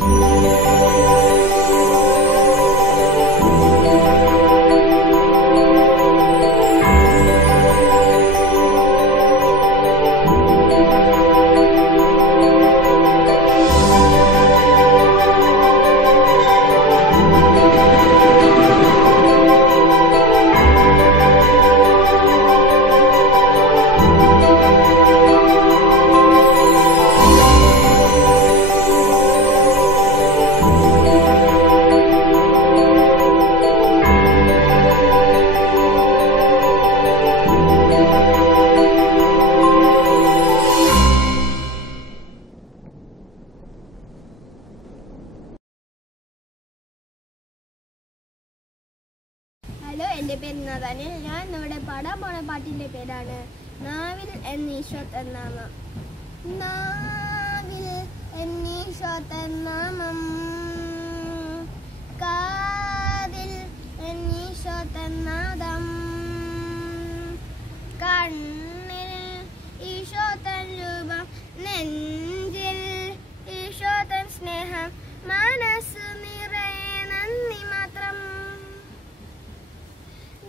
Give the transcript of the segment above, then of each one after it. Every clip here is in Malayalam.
ഹലോ, എൻ്റെ പേര് നദാനിൽ. ഞാൻ ഇവിടെ പാടാൻ പോണ പാട്ടിൻ്റെ പേരാണ് നാവിൽ എന്നീശോ തന്നാമം. നാവിൽ എന്നീശോ തന്നാമം, കാതിൽ എന്നീശോ തന്നാദം, കണ്ണിൽ ഈശോ തൻ രൂപം, നെഞ്ചിൽ ഈശോ തൻ സ്നേഹം, മനസ്സ് നിറയെ നന്ദി മാത്രം.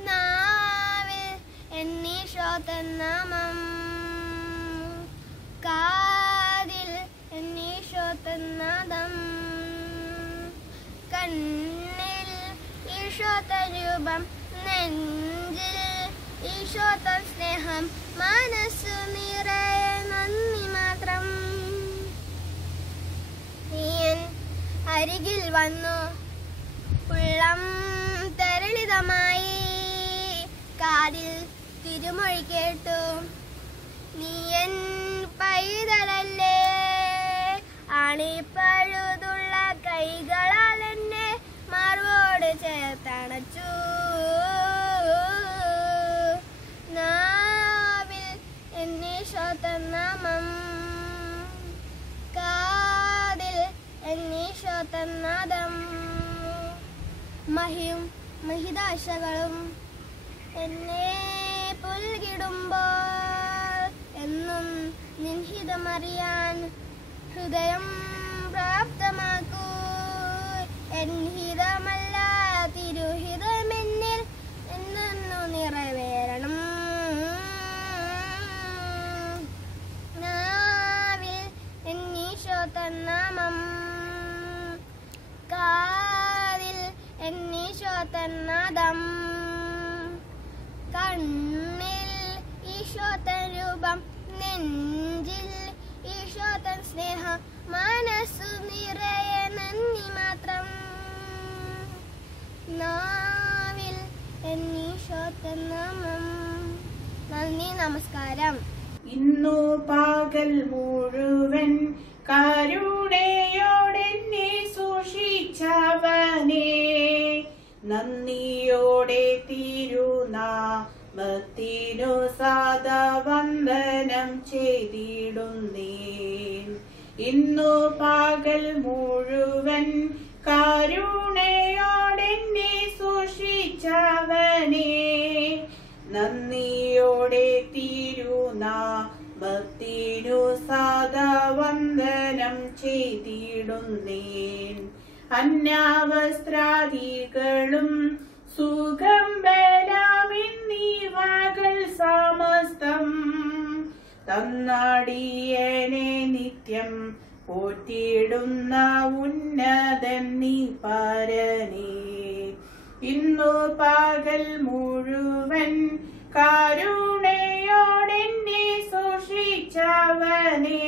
നാവിൽ എന്നീശോ തന്നാമം, കാതിൽ എന്നീശോ തന്നാദം, കണ്ണിൽ ഈശോ തൻ രൂപം, നെഞ്ചിൽ ഈശോ തൻ സ്നേഹം, മനസ്സു നിറയെ നന്ദി മാത്രം. നീയൻ അരികിൽ വന്നു, ഉള്ളം തരളിതമായി, കാതിൽ തിരുമൊഴി കേട്ടു, നീയൻ പൈതലല്ലേ. ആണിപ്പഴുതുള്ള കൈകളാൽ എന്നെ മാർവോട് ചേർത്തണച്ചു. നാവിൽ എന്നീശോ തന്നാമം, കാതിൽ എന്നീശോ തന്നാദം, മഹിതാശകളും എന്നെ പുൽകിടുമ്പോൾ എന്നും നിൻഹിതമറിയാൻ ഹൃദയം പ്രാപ്തമാക്കൂ. എൻ ഹിതമല്ല തിരുഹിതമെന്നിൽ എന്നു നിറവേറണം. നാവിൽ എന്നീശോ തന്നാമം, കാതിൽ എന്നീശോ തന്നാദം, കണ്ണിൽ ഈശോ തൻ രൂപം, നെഞ്ചിൽ ഈശോ തൻ സ്നേഹം, മനസ്സു നിറയെ നന്ദി മാത്രം. നാവിൽ എന്നീശോ തന്നാമം. നന്ദി, നമസ്കാരം. ഇന്നു പകൽ മുഴുവൻ കരുണയോടെന്നെ സൂക്ഷിച്ചവനേ, നന്ദിയോടെ തിരുനാമത്തിനു സദാ വന്ദനം ചെയ്തിടുന്നേൻ. ഇന്നു പകൽ മുഴുവൻ കരുണയോടെന്നെ സൂക്ഷിച്ചവനേ, നന്ദിയോടെ തിരുനാമത്തിനു സദാ വന്ദനം ചെയ്തിടുന്നേൻ. അന്നാവസ്ത്രാദികളും സുഖം ബലമെന്നിവകൾ സമസ്തം തന്നാടിയനെ നിത്യം പോറ്റിടുന്ന ഉന്നതൻ നീ പരനേ. ഇന്നു പകൽ മുഴുവൻ കരുണയോടെന്നെ സൂക്ഷിച്ചവനേ,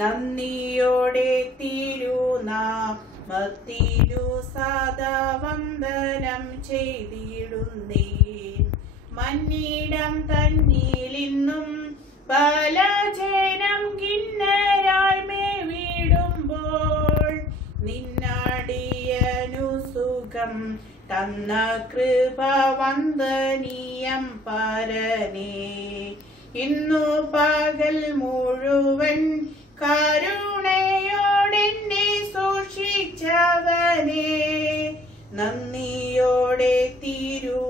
നന്ദിയോടെ തിരുനാമത്തിനു സദാ വന്ദനം ചെയ്തിടുന്നേൻ. മന്നിടം തന്നിലിന്നും പല ജനം കിന്നരായി മേവിടുമ്പോൾ നിന്നടിയനു സുഖം തന്ന കൃപ വന്ദനീയം പരനേ. ഇന്നു പകൽ മുഴുവൻ കരുണയോടെന്നെ സൂക്ഷിച്ചവനേ, നന്ദിയോടെ തിരുനാമത്തിനു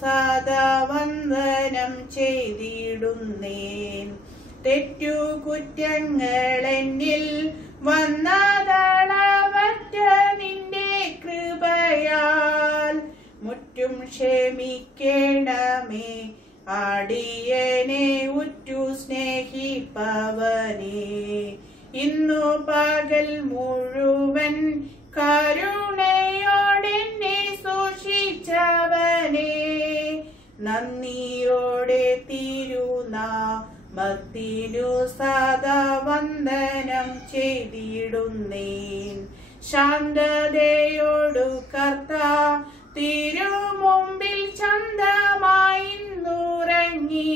സദാ വന്ദനം ചെയ്തിടുന്നേൻ. തെറ്റുകുറ്റങ്ങൾ എന്നിൽ വന്നതളവറ്റ നിന്റെ കൃപയാൽ മുറ്റും ക്ഷമിക്കണമേ അടിയനെ ഉറ്റു സ്നേഹിപ്പവനേ. ഇന്നു പകൽ മുഴുവൻ കരുണയോടെന്നെ സൂക്ഷിച്ചവനേ, നന്ദിയോടെ തിരുനാമത്തിനു സദാ വന്ദനം ചെയ്തിടുന്നേൻ. ശാന്തതയോടു കർത്താ തിരുമുമ്പിൽ ചന്തമായി നുറങ്ങി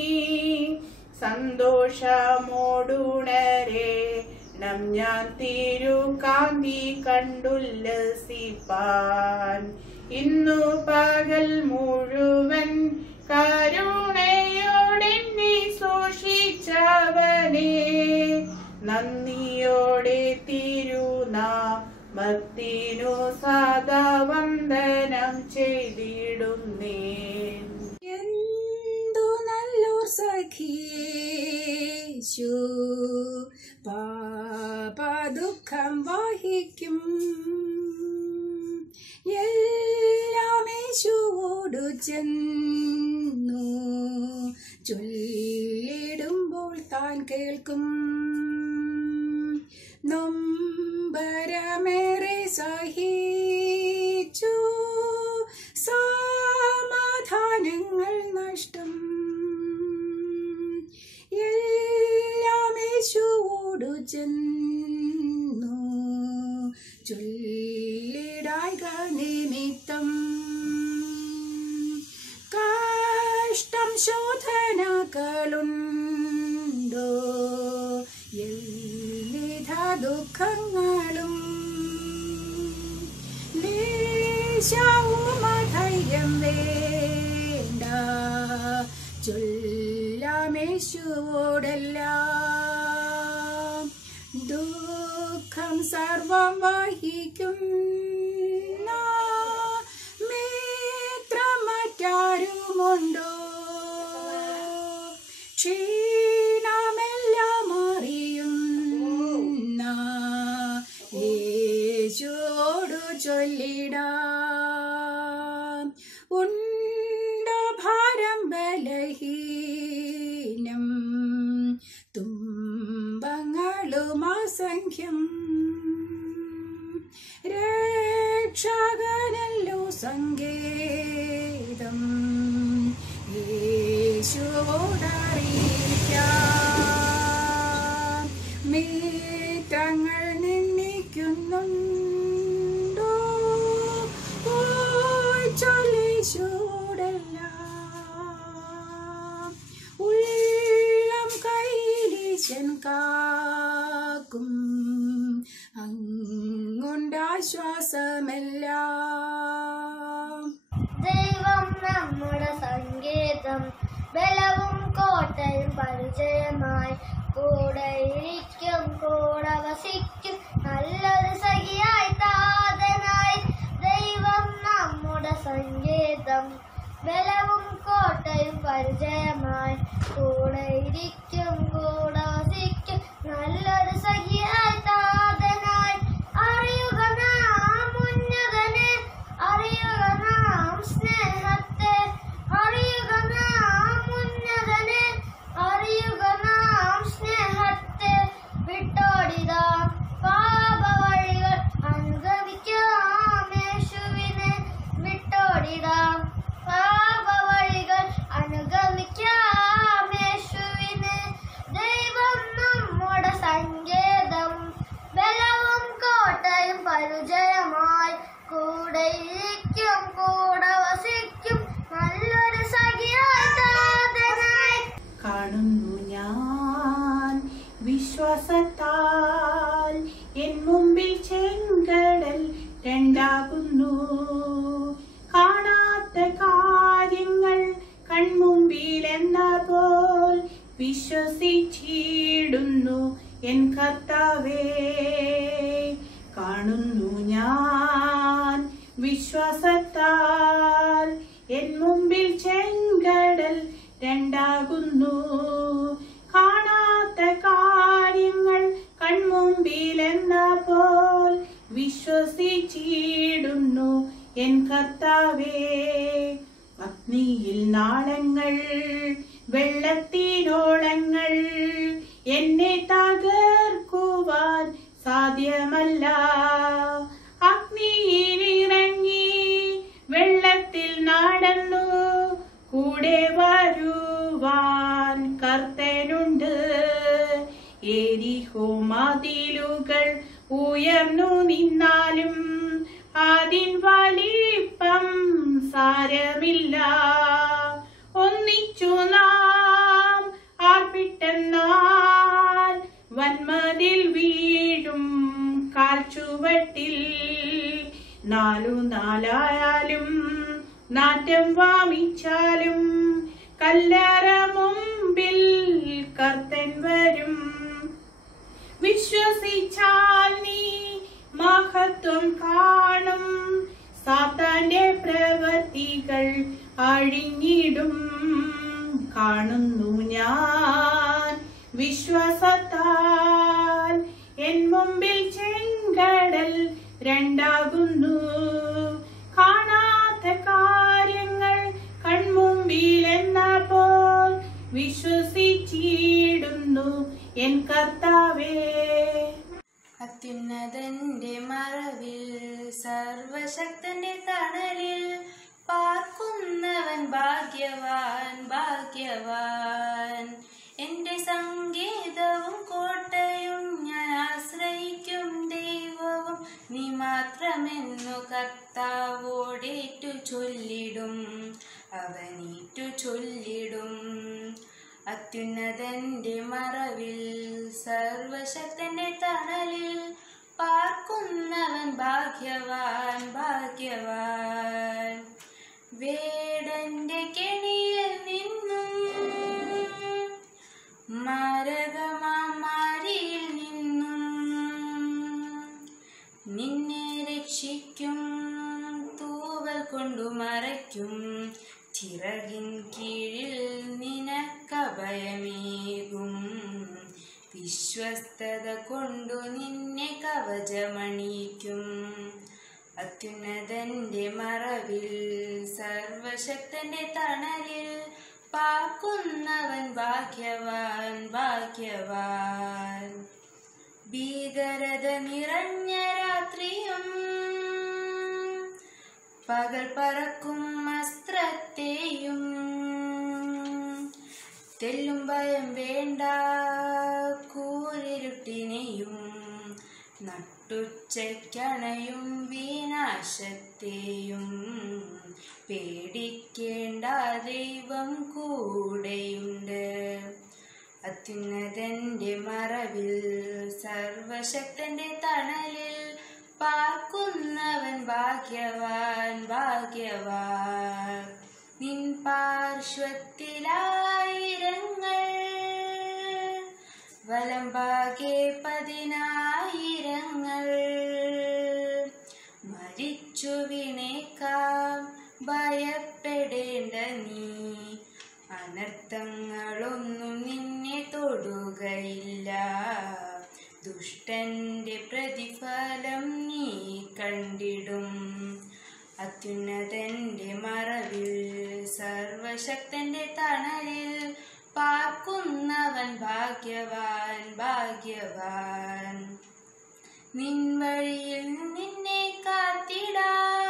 സന്തോഷമോടുണരേണം ഞാൻ തിരുകാന്തി കണ്ടുല്ലസിപ്പാൻ. ഇന്നു പകൽ മുഴുവൻ കരുണയോടെന്നെ സൂക്ഷിച്ചവനേ, നന്ദിയോടെ തിരുനാമത്തിനു സദാ വന്ദനം ചെയ്തിടുന്നേൻ. എന്തു നല്ലൂർ സഖിയേശു പാപദുഃഖം വഹിക്കും, എല്ലാം യേശുവോടു ചെന്നു ചൊല്ലിടുമ്പോൾ താൻ കേൾക്കും. നൊമ്പരമേറെ സഹിച്ചു സമാധാനങ്ങൾ നഷ്ടം, എല്ലാം യേശുവോടു ചെന്നു ചൊല്ലിടായ്ക നിമിത്തം. കഷ്ടം ശോധനകളുണ്ടോ എല്ലിധ ദുഃഖങ്ങളും, ലേശവും അധൈര്യം വേണ്ട ചൊല്ലാമേശുവോടെല്ലാം. ദുഃഖം സർവം വഹിക്കുന്ന മിത്രം മറ്റാരുമുണ്ടോ, ക്ഷീണമെല്ലാം അറിയുന്ന യേശുവോടു ചൊല്ലിടാം. ഉണ്ടോ ഭാരം ബലഹീനം തുമ്പങ്ങളും അസംഖ്യം, രക്ഷകനല്ലോ സങ്കേതം യേശുവോടറിയിക്കാം. മിത്രങ്ങൾ നിന്ദിക്കുന്നുണ്ടോ പോയി ചൊല്ലിച്ചൂടെല്ലാം. ഉള്ളം കൈലീശൻ കാക്കും അങ്ങുണ്ടാശ്വാസമെല്ലാം. ദൈവം നമ്മുടെ സങ്കേതം ബലവും കോട്ടയും പരിചയമായി കൂടെയിരിക്കും കൂടെ വസിക്കും നല്ലൊരു സഖിയായി താതനായി. ദൈവം നമ്മുടെ സങ്കേതം ബലവും കോട്ടയും പരിചയമായി കൂടെയിരിക്കും കൂടെ വസിക്കും നല്ലൊരു സഖിയായി താതനായി. അറിയുക നാം ഉന്നതനെ, അറിയുക നാം സ്നേഹത്തെ, അറിയുക നാം ഉന്നതനെ, അറിയുക നാം സ്നേഹത്തെ. വിട്ടോടിതാം പാപവഴികൾ അനുഗമിക്കാം യേശുവിനെ, വിട്ടോടിതാം പാപവഴികൾ അനുഗമിക്കാം യേശുവിനെ. ദൈവം നമ്മുടെ സങ്കേതം ബലവും കോട്ടയും പരിചയമായി കൂടെയിരിക്കും കൂടെ വസിക്കും നല്ലൊരു സഖിയായി താതനായി. കാണുന്നു ഞാൻ വിശ്വാസത്താൽ എൻ മുമ്പിൽ ചെങ്കടൽ രണ്ടാകുന്നു, കാണാത്ത കാര്യങ്ങൾ കൺമുമ്പിൽ എന്ന പോൽ വിശ്വസിച്ചിടുന്നു എൻ കർത്താവേ. കാണുന്നു ഞാൻ വിശ്വാസത്താൽ എൻ മുമ്പിൽ ചെങ്കടൽ രണ്ടാകുന്നു, കാണാത്ത കൺമുമ്പിലെന്നപ്പോൾ വിശ്വസിച്ചിടുന്നു എൻ കർത്താവേ. അഗ്നിയിൽ നാളങ്ങൾ, വെള്ളത്തിനോളങ്ങൾ എന്നെ തകർക്കുവാൻ സാധ്യമല്ല. അഗ്നിയിലിറങ്ങി വെള്ളത്തിൽ നടന്നു കൂടെ വരുവാൻ കർത്തനുണ്ട്. എരിഹോ മതിലുകൾ ഉയർന്നു നിന്നാലും അതിൻ വലിപ്പം സാരമില്ല. ഒന്നിച്ചു നാം ആർപ്പിട്ടെന്നാൽ വന്മതിൽ വീഴും കാൽച്ചുവട്ടിൽ. നാലു നാലായാലും നാറ്റം വാമിച്ചാലും കല്ലറ മുമ്പിൽ കർത്തൻ വരും. വിശ്വസിച്ചാൽ നീ മഹത്വം കാണും. സാത്താന്റെ പ്രവൃത്തികൾ അഴിഞ്ഞിടും. കാണുന്നു ഞാൻ വിശ്വാസത്താൽ എൻ മുമ്പിൽ ചെങ്കടൽ രണ്ടാകുന്നു. കാണാത്ത കാര്യങ്ങൾ കൺമുമ്പിലെന്നപ്പോൾ വിശ്വസിച്ചിടുന്നു എൻ കർത്താവേ. അത്യുന്നതന്റെ മറവിൽ സർവശക്തന്റെ തണലിൽ പാർക്കുന്നവൻ ഭാഗ്യവാൻ ഭാഗ്യവാൻ. എന്റെ സങ്കേതവും കോട്ടയും ഞാൻ ആശ്രയിക്കും ദൈവവും നീ മാത്രമെന്നു കർത്താവോടേറ്റു ചൊല്ലിടും അവനേറ്റു ചൊല്ലിടും. അത്യുന്നതന്റെ മറവിൽ സർവശക്തന്റെ തണലിൽ പാർക്കുന്നവൻ ഭാഗ്യവാൻ ഭാഗ്യവാൻ. വേടന്റെ കെണിയിൽ നിന്നും മാരകമാരിയിൽ നിന്നും നിന്നെ രക്ഷിക്കും. തൂവൽ കൊണ്ടു മറയ്ക്കും. ചിറകിൻ കീഴിൽ നിനക്കഭയമേകും. വിശ്വസ്തത കൊണ്ടു നിന്നെ കവചമണിയിക്കും. അത്യുന്നതന്റെ മറവിൽ സർവശക്തന്റെ തണലിൽ പാർക്കുന്നവൻ ഭാഗ്യവാൻ ഭാഗ്യവാൻ. ഭീകരത നിറഞ്ഞ രാത്രിയും പകൽ പറക്കും അസ്ത്രത്തെയും തെല്ലും ഭയം വേണ്ട കൂരിരുട്ടിനെയും നട്ടുച്ചയ്ക്കണയും വിനാശത്തെയും പേടിക്കേണ്ട ദൈവം കൂടെയുണ്ട്. അത്യുന്നതന്റെ മറവിൽ സർവശക്തന്റെ തണലിൽ പാർക്കുന്നവൻ ഭാഗ്യവാൻ ഭാഗ്യവാൻ. നിൻ പാർശ്വത്തിലായിരങ്ങൾ വലംഭാഗെ 10,000 മരിച്ചു വീണേക്കാം ഭയപ്പെടേണ്ട നീ. അനർത്ഥങ്ങളൊന്നും നിന്നെ തൊടുകയില്ല. ദുഷ്ടന്റെ പ്രതിഫലം നീ കണ്ടിടും. അത്യുന്നതന്റെ മറവിൽ സർവശക്തന്റെ തണലിൽ പാർക്കുന്നവൻ ഭാഗ്യവാൻ ഭാഗ്യവാൻ. നിൻ വഴിയിൽ നിന്നെ കാത്തിടാൻ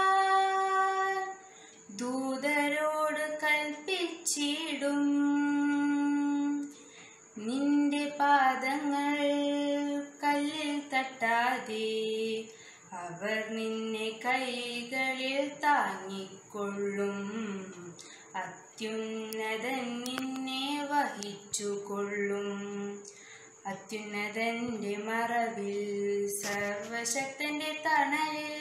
ദൂതരോട് കൽപ്പിച്ചിടും. നിന്റെ പാദങ്ങൾ കല്ലിൽ തട്ടാതെ അവർ നിന്നെ കൈകളിൽ താങ്ങിക്കൊള്ളും. അത്യുന്നതൻ നിന്നെ വഹിച്ചുകൊള്ളും. അത്യുന്നതന്റെ മറവിൽ സർവശക്തന്റെ തണലിൽ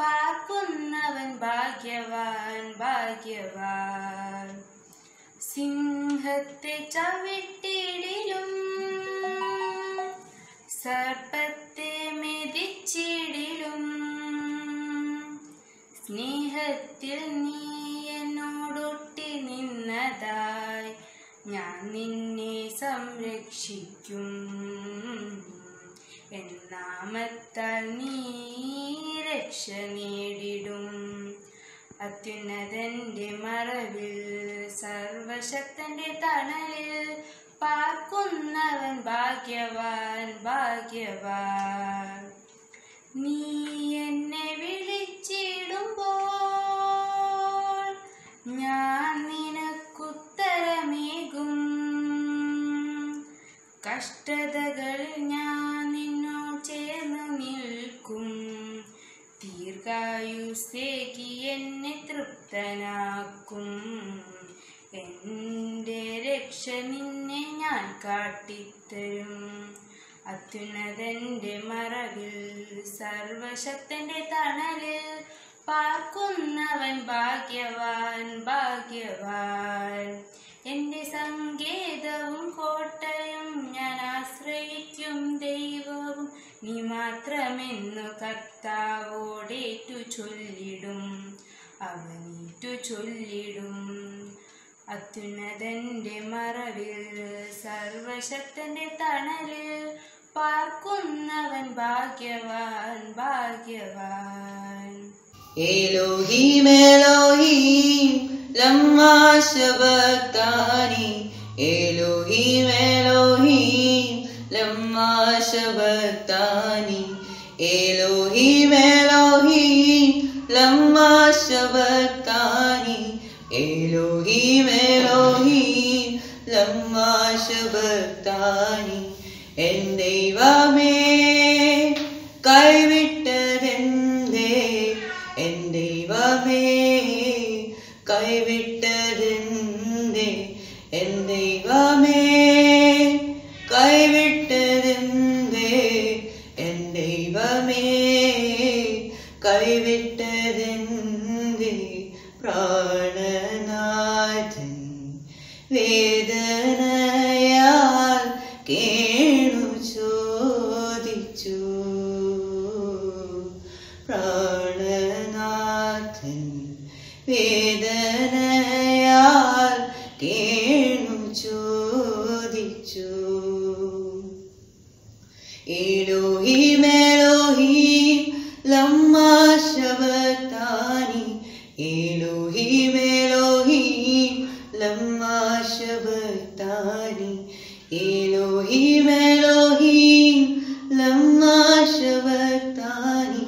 പാർക്കുന്നവൻ ഭാഗ്യവാൻ ഭാഗ്യവാൻ. സിംഹത്തെ ചവിട്ടിയിടിലും സർപ്പത്തെ മെതിച്ചിടിലും സ്നേഹത്തിൽ നീ എന്നോടൊട്ടി നിന്നതായി ഞാൻ നിന്നെ സംരക്ഷിക്കും. എന്നാമത്താൽ നീ രക്ഷ നേടിടും. അത്യുന്നതന്റെ മറവിൽ സർവശക്തന്റെ തണലിൽ പാർക്കുന്നവൻ ഭാഗ്യവാൻ ഭാഗ്യവാൻ. നീ എന്നെ വിളിച്ചിടുമ്പോൾ ഞാൻ നിനക്കുത്തരമേകും. കഷ്ടതകളിൽ ഞാൻ നിന്നോട് ചേർന്ന് നിൽക്കും. ദീർഘായുസ്സേകി എന്നെ തൃപ്തനാക്കും. എൻ്റെ രക്ഷ നിന്നെ ഞാൻ കാട്ടിത്തരും. അത്യുന്നതന്റെ മറവിൽ സർവശക്തന്റെ തണലിൽ പാർക്കുന്നവൻ ഭാഗ്യവാൻ ഭാഗ്യവാൻ. എൻ്റെ സങ്കേതവും കോട്ടയും ഞാൻ ആശ്രയിക്കും ദൈവവും നീ മാത്രമെന്നു കർത്താവോടേറ്റു ചൊല്ലിടും. അവനേറ്റു ചൊല്ലിടും. അത്യുന്നതന്റെ മറവിൽ സർവശക്തന്റെ തണലിൽ പാർക്കുന്നവൻ ഭാഗ്യവാൻ ഭാഗ്യവാൻ. എലോഹീം എലോഹീം ലമ്മാ ശബക്താനി. എലോഹീം എലോഹീം ലമ്മാ ശബക്താനി. എലോഹീം എലോഹീം ലമ്മാ ശബക്താനി. എലോഹീം എലോഹീം ലമ്മാ ശബക്താനി. എൻ ദൈവമേ കൈവിട്ടതെന്തേ? എൻ ദൈവമേ കൈവിട്ടതെന്തേ? എൻ ദൈവമേ കൈവിട്ടതെന്തേ? എൻ ദൈവമേ കൈവിട്ടതെന്തേ? പ്രാണനാഥൻ വേദനയാൽ കേണു ചോദിച്ചു. പ്രാണനാഥൻ വേദനയാൽ കേണു ചോദിച്ചു. എലോഹീം എലോഹീം ലമ്മാ ശബക്താനി. എലോഹീം എലോഹീം ലമ്മാ ശബക്താനി. എലോഹീം എലോഹീം ലമ്മാ ശബക്താനി.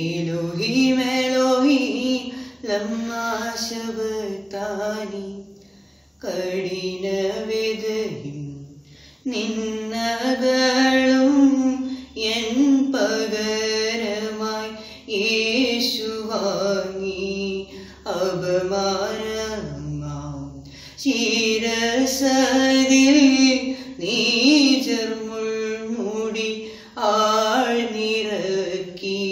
എലോഹീം എലോഹീം ലമ്മാ ശബക്താനി. കഠിനവേദയും നിന്ദകളും എൻ പകരമായി യേശു വാങ്ങി. അപമാനമാം ശിരസതിൽ നീചർമുൾമുടി ആഴ്ന്നിറക്കി.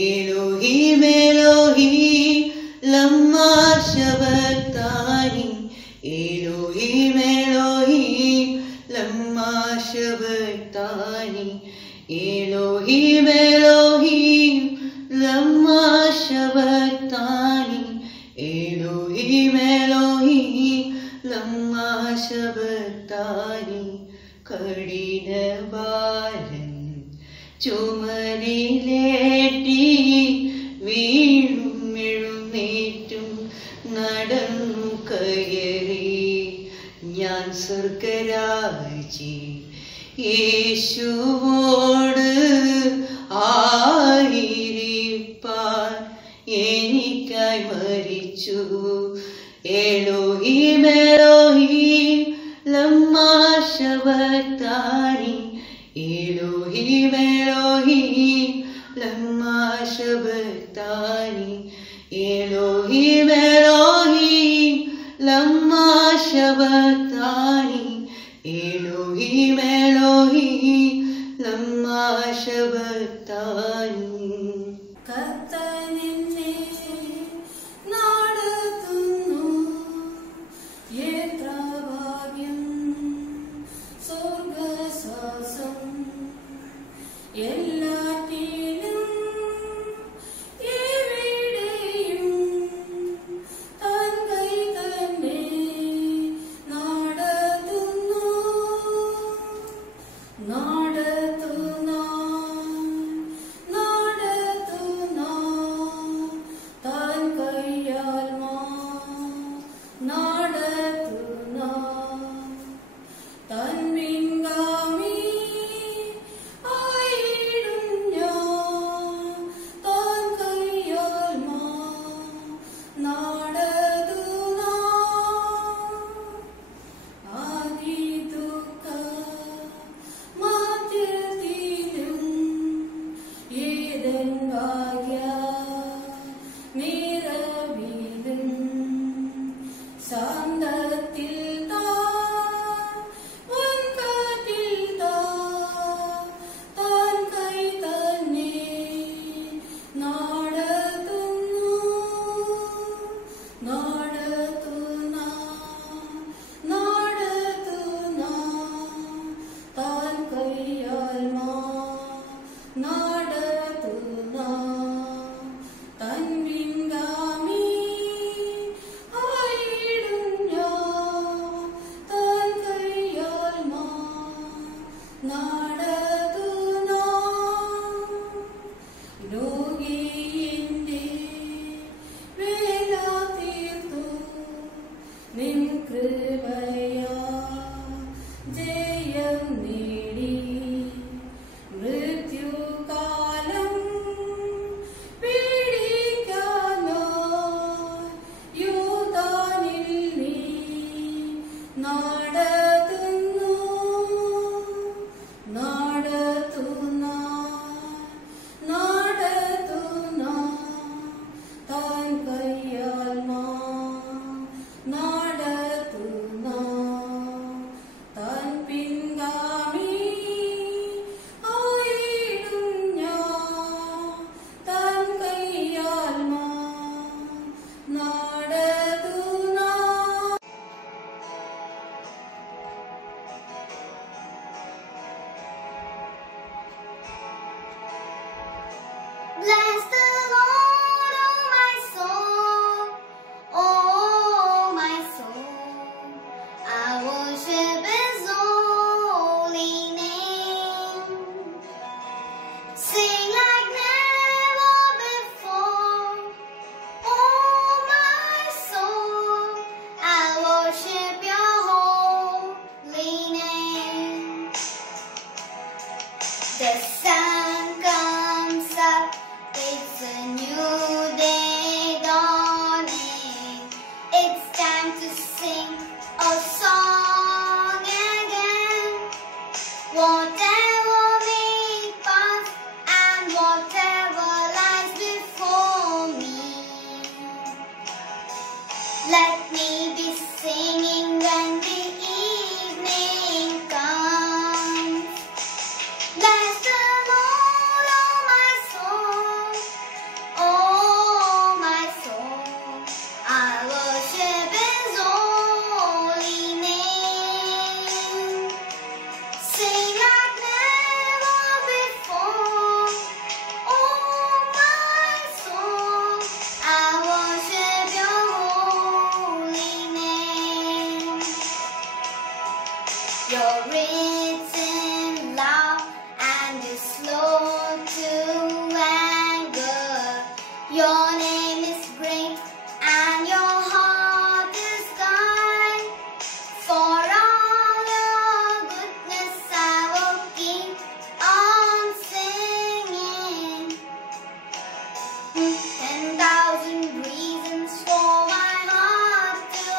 എലോഹീം എലോഹീം ലമ്മാ ശബക്താനി. എലോഹീം എലോഹീം ലമ്മാ ശബക്താനി. എലോഹീം എലോഹീം ലമ്മാ ശബക്താനി. എലോഹീം എലോഹീം ലമ്മാ ശബക്താനി. കഠിനഭാരം ചുമലിലേറ്റി വീണും എഴുന്നേറ്റും നടന്നു കയറി ഞാൻ സ്വർഗരാജ്ഞി യേശുവോട് ആയിരിപ്പാൻ എനിക്കായി മരിച്ചു. എലോഹീം എലോഹീം ലമ്മാ ശബക്താനി. എലോഹീം എലോഹീം ലമ്മാ ശബക്താനി. എലോഹീം എലോഹീം ലമ്മാ ശബക്താനി. എലോഹീം എലോഹീം ലമ്മാ ശബക്താനി. കർത്താവിനെ നടത്തുന്നു എത്ര ഭാഗ്യം സ്വർഗസാസം എല്ലാറ്റിലും എവിടെയും താൻ കൈ തന്നെ നടത്തുന്നു നിൻ കൃപയാ ജയം നേടി മൃത്യുകാലം പിടിക്കാനായി യോർദാനിൽ നീ നടത്തുന്നു താൻ കയ്യാൽ നടത്തുന്ന താൻ പിൻഗാമി ആയിടും ഞാൻ താൻ കയ്യാൽ നടത്തുന്ന. Bless the Lord, oh my soul, oh my soul. I worship His holy name. Sing like never before, oh my soul. I worship Your holy name. The sun comes up, it's a new day dawning. It's time to sing a song again. Whatever may pass and whatever lies before me, let me be singing when the evening comes. Bless the Lord, oh my soul, oh my soul. I worship His holy name. Sing like never before, oh my soul. I worship Your holy name. You're rich in love and you're slow to anger. Your name is great and Your heart is kind. For all Your goodness I will keep on singing. 10,000 reasons for my heart to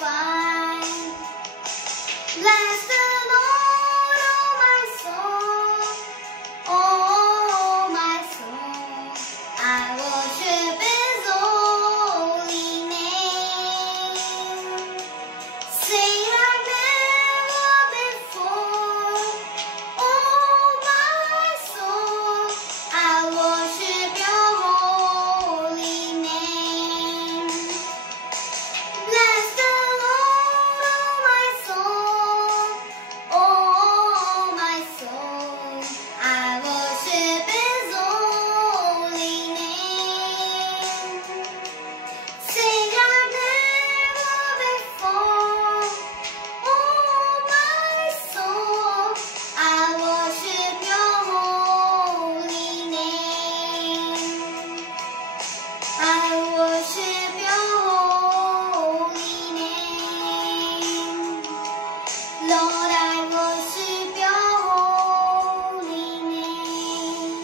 find. Bless the Lord, oh my soul, oh my soul. I worship His holy name. Sing like never before, oh my soul. I worship Your holy name. Bless the Lord, oh my soul, oh my soul. I worship His holy name. Sing like never before, oh my soul. I worship Your holy name. I worship Your holy name. Lord, I worship Your holy name.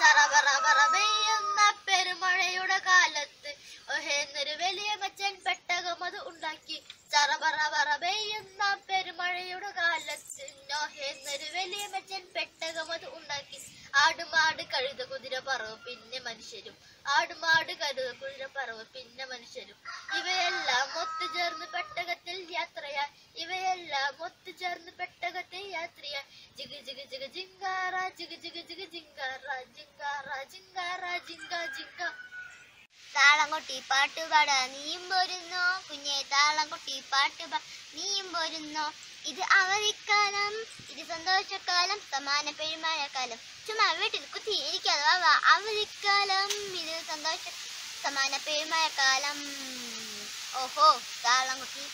ചറപറപറപെയ്യുന്ന പെരുമഴയുടെ കാലത്ത് ഒഹേന്നൊരു വലിയ മച്ചൻ പെട്ടകം അത് ഉണ്ടാക്കി. ചറപറപറപെയ്യുന്ന പെരുമഴയുടെ കാലത്ത് ഒഹേന്നൊരു വലിയ മച്ചൻ പെട്ടകം അത് ഉണ്ടാക്കി. ആടുമാട് കഴുത കുതിര പറവ് പിന്നെ മനുഷ്യരും, ആടുമാട് കഴുത കുതിര പറവ് പിന്നെ മനുഷ്യരും. ഇവയെല്ലാം ഒത്തുചേർന്ന് പെട്ടകത്തിൽ യാത്രയായി, ഇവയെല്ലാം ഒത്തുചേർന്ന് പെട്ടകത്തിൽ യാത്രയായി. ജിഗ ജിഗ ജിഗ ജിങ്കാറ ജിഗ ജിഗ ജിഗ ജിങ്കാറ ജിങ്കാറ ജിങ്കാറ ജിങ്ക ജിങ്ക. താളം കൊട്ടി പാട്ടുപാടാ നീയും പോരുന്നോ കുഞ്ഞെ, താളം കൊട്ടി പാട്ടുപാ നീയും പോരുന്നോ. ഇത് അവധിക്കാലം, ഇത് സന്തോഷക്കാലം, സമാന പെരുമഴക്കാലം. ചുമ്മാ വീട്ടിൽ കുത്തി ഇരിക്കാതെ വാ, അവധിക്കാലം ഇത് സന്തോഷ സമാന പെരുമഴക്കാലം. ഓഹോ താളംകുട്ടി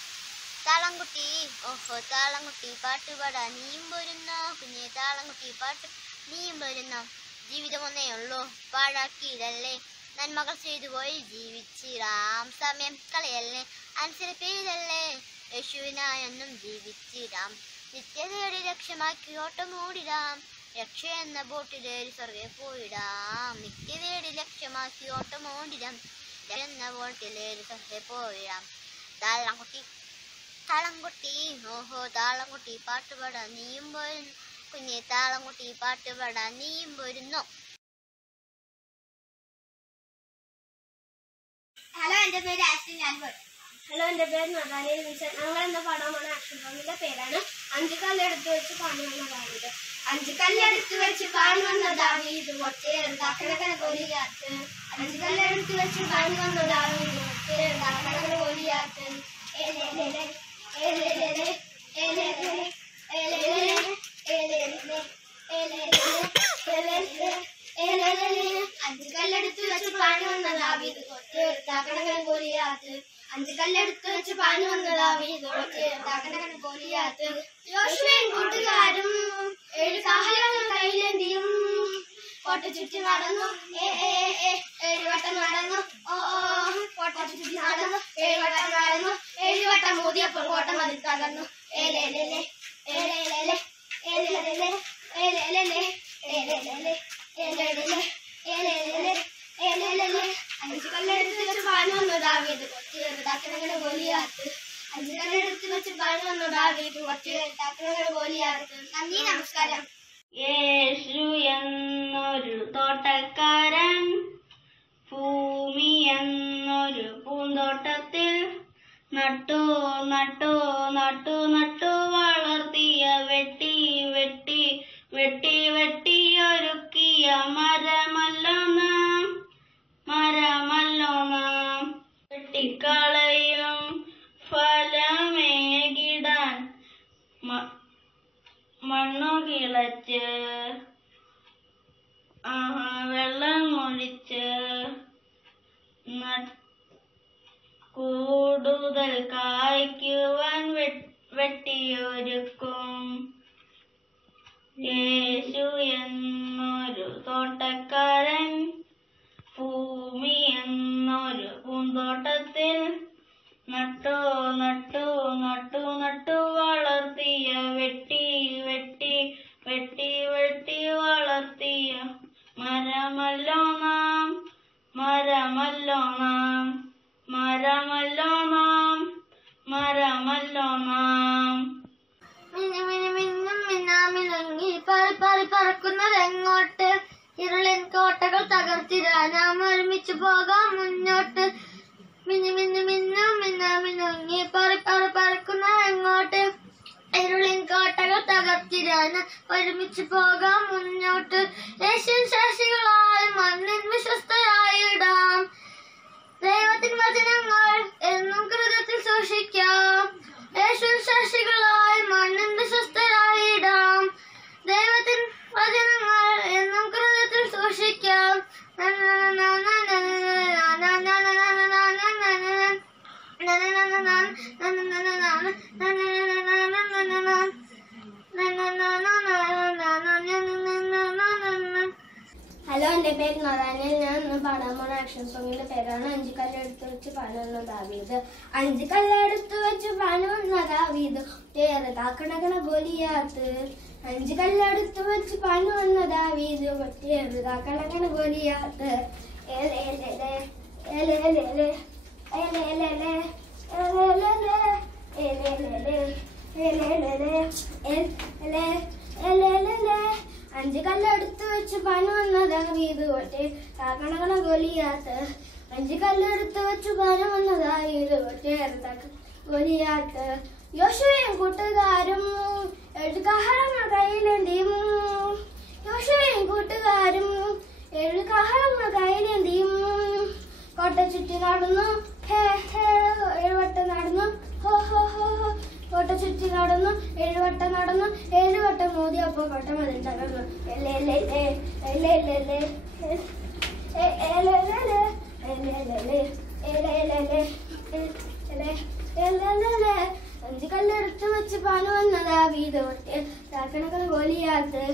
താളംകുട്ടി, ഓഹോ താളംകുട്ടി പാട്ടുപാടാ നീയും പോരുന്നോ കുഞ്ഞെ, താളംകുട്ടി പാട്ട് നീയും പോരുന്നോ. ജീവിതം ഒന്നേ ഉള്ളൂ, പാഴാക്കിയിടല്ലേ. നന്മകൾ ചെയ്തു പോയി ജീവിച്ചിടാം, സമയം കളയല്ലേ, അനുസരിപ്പിയിടല്ലേ. യേശുവിനായെന്നും ജീവിച്ചിടാം, നിത്യതയുടെ ലക്ഷ്യമാക്കി ഓട്ടമോടിടാം. രക്ഷ എന്ന ബോട്ടിലേറി സ്വർഗെ പോയിടാം, നിത്യതയുടെ ലക്ഷ്യമാക്കി ഓട്ടമോടിടാം. എന്ന ബോട്ടിലേറി സ്വർഗെ പോയിടാം. താളംകുട്ടി താളംകുട്ടി ഓഹോ താളംകുട്ടി പാട്ടുപാടാൻ നീയും പോരുന്നു, കുഞ്ഞെ താളംകുട്ടി പാട്ടുപാടാൻ നീയും പോരുന്നു. ഹലോ, എൻ്റെ പേര് ആഷ്ലി ഞാൻപോൾ. ഹലോ, എൻ്റെ പേര് നദാനിയ വിൻസൻ. ഞങ്ങൾ എന്ന പാടാമാണ് ആക്ഷൻ സോങ്ങിന്റെ പേരാണ് 5 കല്ലെടുത്ത് വെച്ച് പാനി വന്ന ദാവീദ്. 5 കല്ലെടുത്ത് വെച്ച് പാനി വന്ന ദാവീദ്, ഒറ്റേർക്കണക്കന ഗോലിയാത്ത്. 5 കല്ലെടുത്ത് വെച്ച് പാനി വന്ന ദാവീദ്, ഒറ്റേർക്കണക്കന ഗോലിയാത്ത്. ഏലേലേലേ ഏലേലേലേ ഏലേലേലേ ഏലേലേലേ ഏലേലേലേ ഏലേലേലേ ഏലേലേലേ. 5 കല്ലെടുത്ത് വെച്ച് പാനി വന്ന ദാവീദ്, ഒറ്റേർക്കണക്കന ഗോലിയാത്ത്. 5 കല്ലെടുത്ത് വെച്ച് പാനി വന്ന ദാവീദ്, ഒറ്റേർക്കണക്കന ഗോലിയാത്ത്. യോശുവയും കൂട്ടുകാരും 7 കാഹളങ്ങൾ കയ്യിലേന്തിയും കോട്ട ചുറ്റി നടന്നു. 7 വട്ടം നടന്നു. കോട്ട ചുറ്റി നടന്നു. 7 വട്ടം നടന്നു. 7 വട്ടം മോദിയപ്പോൾ കോട്ട മതിൽ തകർന്നു. ഏലേലേലേ ഏലേലേലേ ഏലേലേലേ ഏലേലേലേ ഏലേലേലേ ഏലേലേലേ ഏലേലേലേ ഏലേലേലേ. 5 കല്ലെടുത്ത് വെച്ച് പാനി വന്ന ദാവീദ്, ഒറ്റേർക്കണക്കന ഗോലിയാത്ത്. 5 കല്ലെടുത്ത് വെച്ച് പാനി വന്ന ദാവീദ്, ഒറ്റേർക്കണക്കന ഗോലിയാത്ത്. നന്ദി, നമസ്കാരം. യേശു എന്നൊരു തോട്ടക്കാരൻ ഭൂമി എന്നൊരു പൂന്തോട്ടത്തിൽ നട്ടു നട്ടു നട്ടു നട്ടു വളർത്തിയ വെട്ടി വെട്ടി വെട്ടി വെട്ടി ഒരുക്കിയ മരമല്ലോ നാം, മരമല്ലോ നാം. വെട്ടിക്കളയും ഫലമേകിടാൻ മണ്ണു കിളച്ച് വെള്ളമൊഴിച്ച് കൂടുതൽ കായ്ക്കുവാൻ വെട്ടിയൊരുക്കും. യേശു എന്നൊരു തോട്ടക്കാരൻ ഭൂമി എന്നൊരു പൂന്തോട്ടത്തിൽ നട്ടു നട്ടു നട്ടു നട്ടു വളർത്തിയ വെട്ടി വെട്ടി വെട്ടി വെട്ടി വളർത്തിയ മരമല്ലോ നാം, മരമല്ലോ നാം, മരമല്ലോ നാം, മരമല്ലോ നാം. മിന്നു മിന്നു മിന്നും മിന്നാമിനുങ്ങി പാറി പാറി പറക്കുന്നതെങ്ങോട്ട്, ഇരുളിൻ കോട്ടകൾ തകർത്തിടാൻ നാം ഒരുമിച്ച് പോകാം മുന്നോട്ട്. മിന്നു മിന്നു മിന്നും മിന്നാമിനുങ്ങി പാറി പാറി പറക്കുന്നതെങ്ങോട്ട്, ഇരുളിൻ കോട്ടകൾ തകർത്തിടാൻ ഒരുമിച്ച് പോകാം മുന്നോട്ട്. യേശുവിൻ സാക്ഷികളായി മണ്ണിൻ വിശ്വസ്തരായിടാം, ദൈവത്തിൻ വചനങ്ങൾ എന്നും ഹൃദയത്തിൽ സൂക്ഷിക്കാം. യേശുവിൻ സാക്ഷികളായി മണ്ണിൻ വിശ്വസ്തരായിടാം, ദൈവത്തിൻ വചനങ്ങൾ എന്നും ഹൃദയത്തിൽ സൂക്ഷിക്കാം. ഹലോ, എൻ്റെ പേര് നദാനിയ. ഞാൻ ഇന്ന് പാടാൻ പോണ ആക്ഷൻ സോങ്ങിന്റെ പേരാണ് 5 കല്ലെടുത്ത് വെച്ച് പാനി വന്ന ദാവീദ്. 5 കല്ലെടുത്ത് വെച്ച് പാനി വന്ന ദാവീദ്, ഒറ്റേർക്കണക്കന ഗോലിയാത്ത്. 5 കല്ലെടുത്ത് വെച്ച് പാനി വന്ന ദാവീദ്, ഒറ്റേർക്കണക്കന ഗോലിയാത്ത്. ഏലേലേലേ ഏലേലേലേ ഏലേലേലേ ഏലേലേലേ ഏലേലേലേ ഏലേലേലേ ഏലേലേലേ. 5 കല്ലെടുത്ത് വെച്ച് പാനി വന്ന ദാവീദ്, ഒറ്റേർക്കണക്കന ഗോലിയാത്ത്. 5 കല്ലെടുത്ത് വെച്ച് പാനി വന്ന ദാവീദ്, ഒറ്റേർക്കണക്കന ഗോലിയാത്ത്. യോശുവയും കൂട്ടുകാരും 7 കാഹളങ്ങൾ കയ്യിലേന്തിയും, യോശുവയും കൂട്ടുകാരും 7 കാഹളങ്ങൾ കയ്യിലേന്തിയും കോട്ട ചുറ്റി നടന്നു. 7 വട്ടം നടന്നു. ഹോ ഹോ ഹോ ഹോ. കോട്ട ചുറ്റി നടന്നു. 7 വട്ടം നടന്നു. 7 വട്ടം മോദിയപ്പോൾ കോട്ട മതിൽ തകർന്നു. ഏലേലേലേ ഏലേലേലേ ഏലേലേലേ ഏലേലേലേ ഏലേലേലേ ഏലേലേലേ. 5 കല്ലെടുത്ത് വെച്ച് പാനി വന്ന ദാവീദ്, ഒറ്റേർക്കണക്കന ഗോലിയാത്ത്.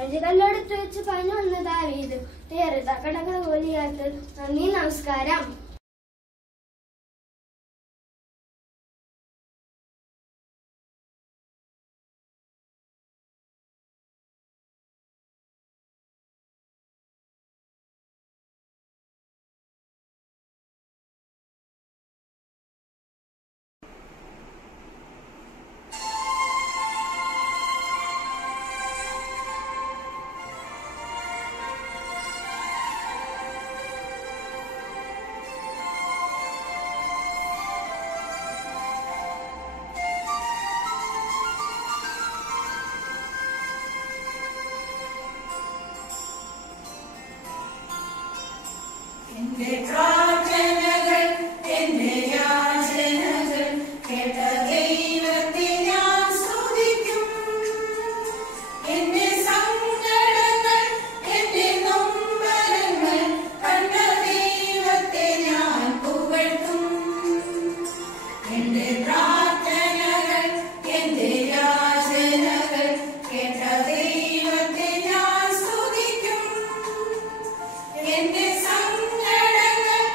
5 കല്ലെടുത്ത് വെച്ച് പാനി വന്ന ദാവീദ്, കോലിയാത്ത്. നന്ദി, നമസ്കാരം. എന്റെ സങ്കടങ്ങൾ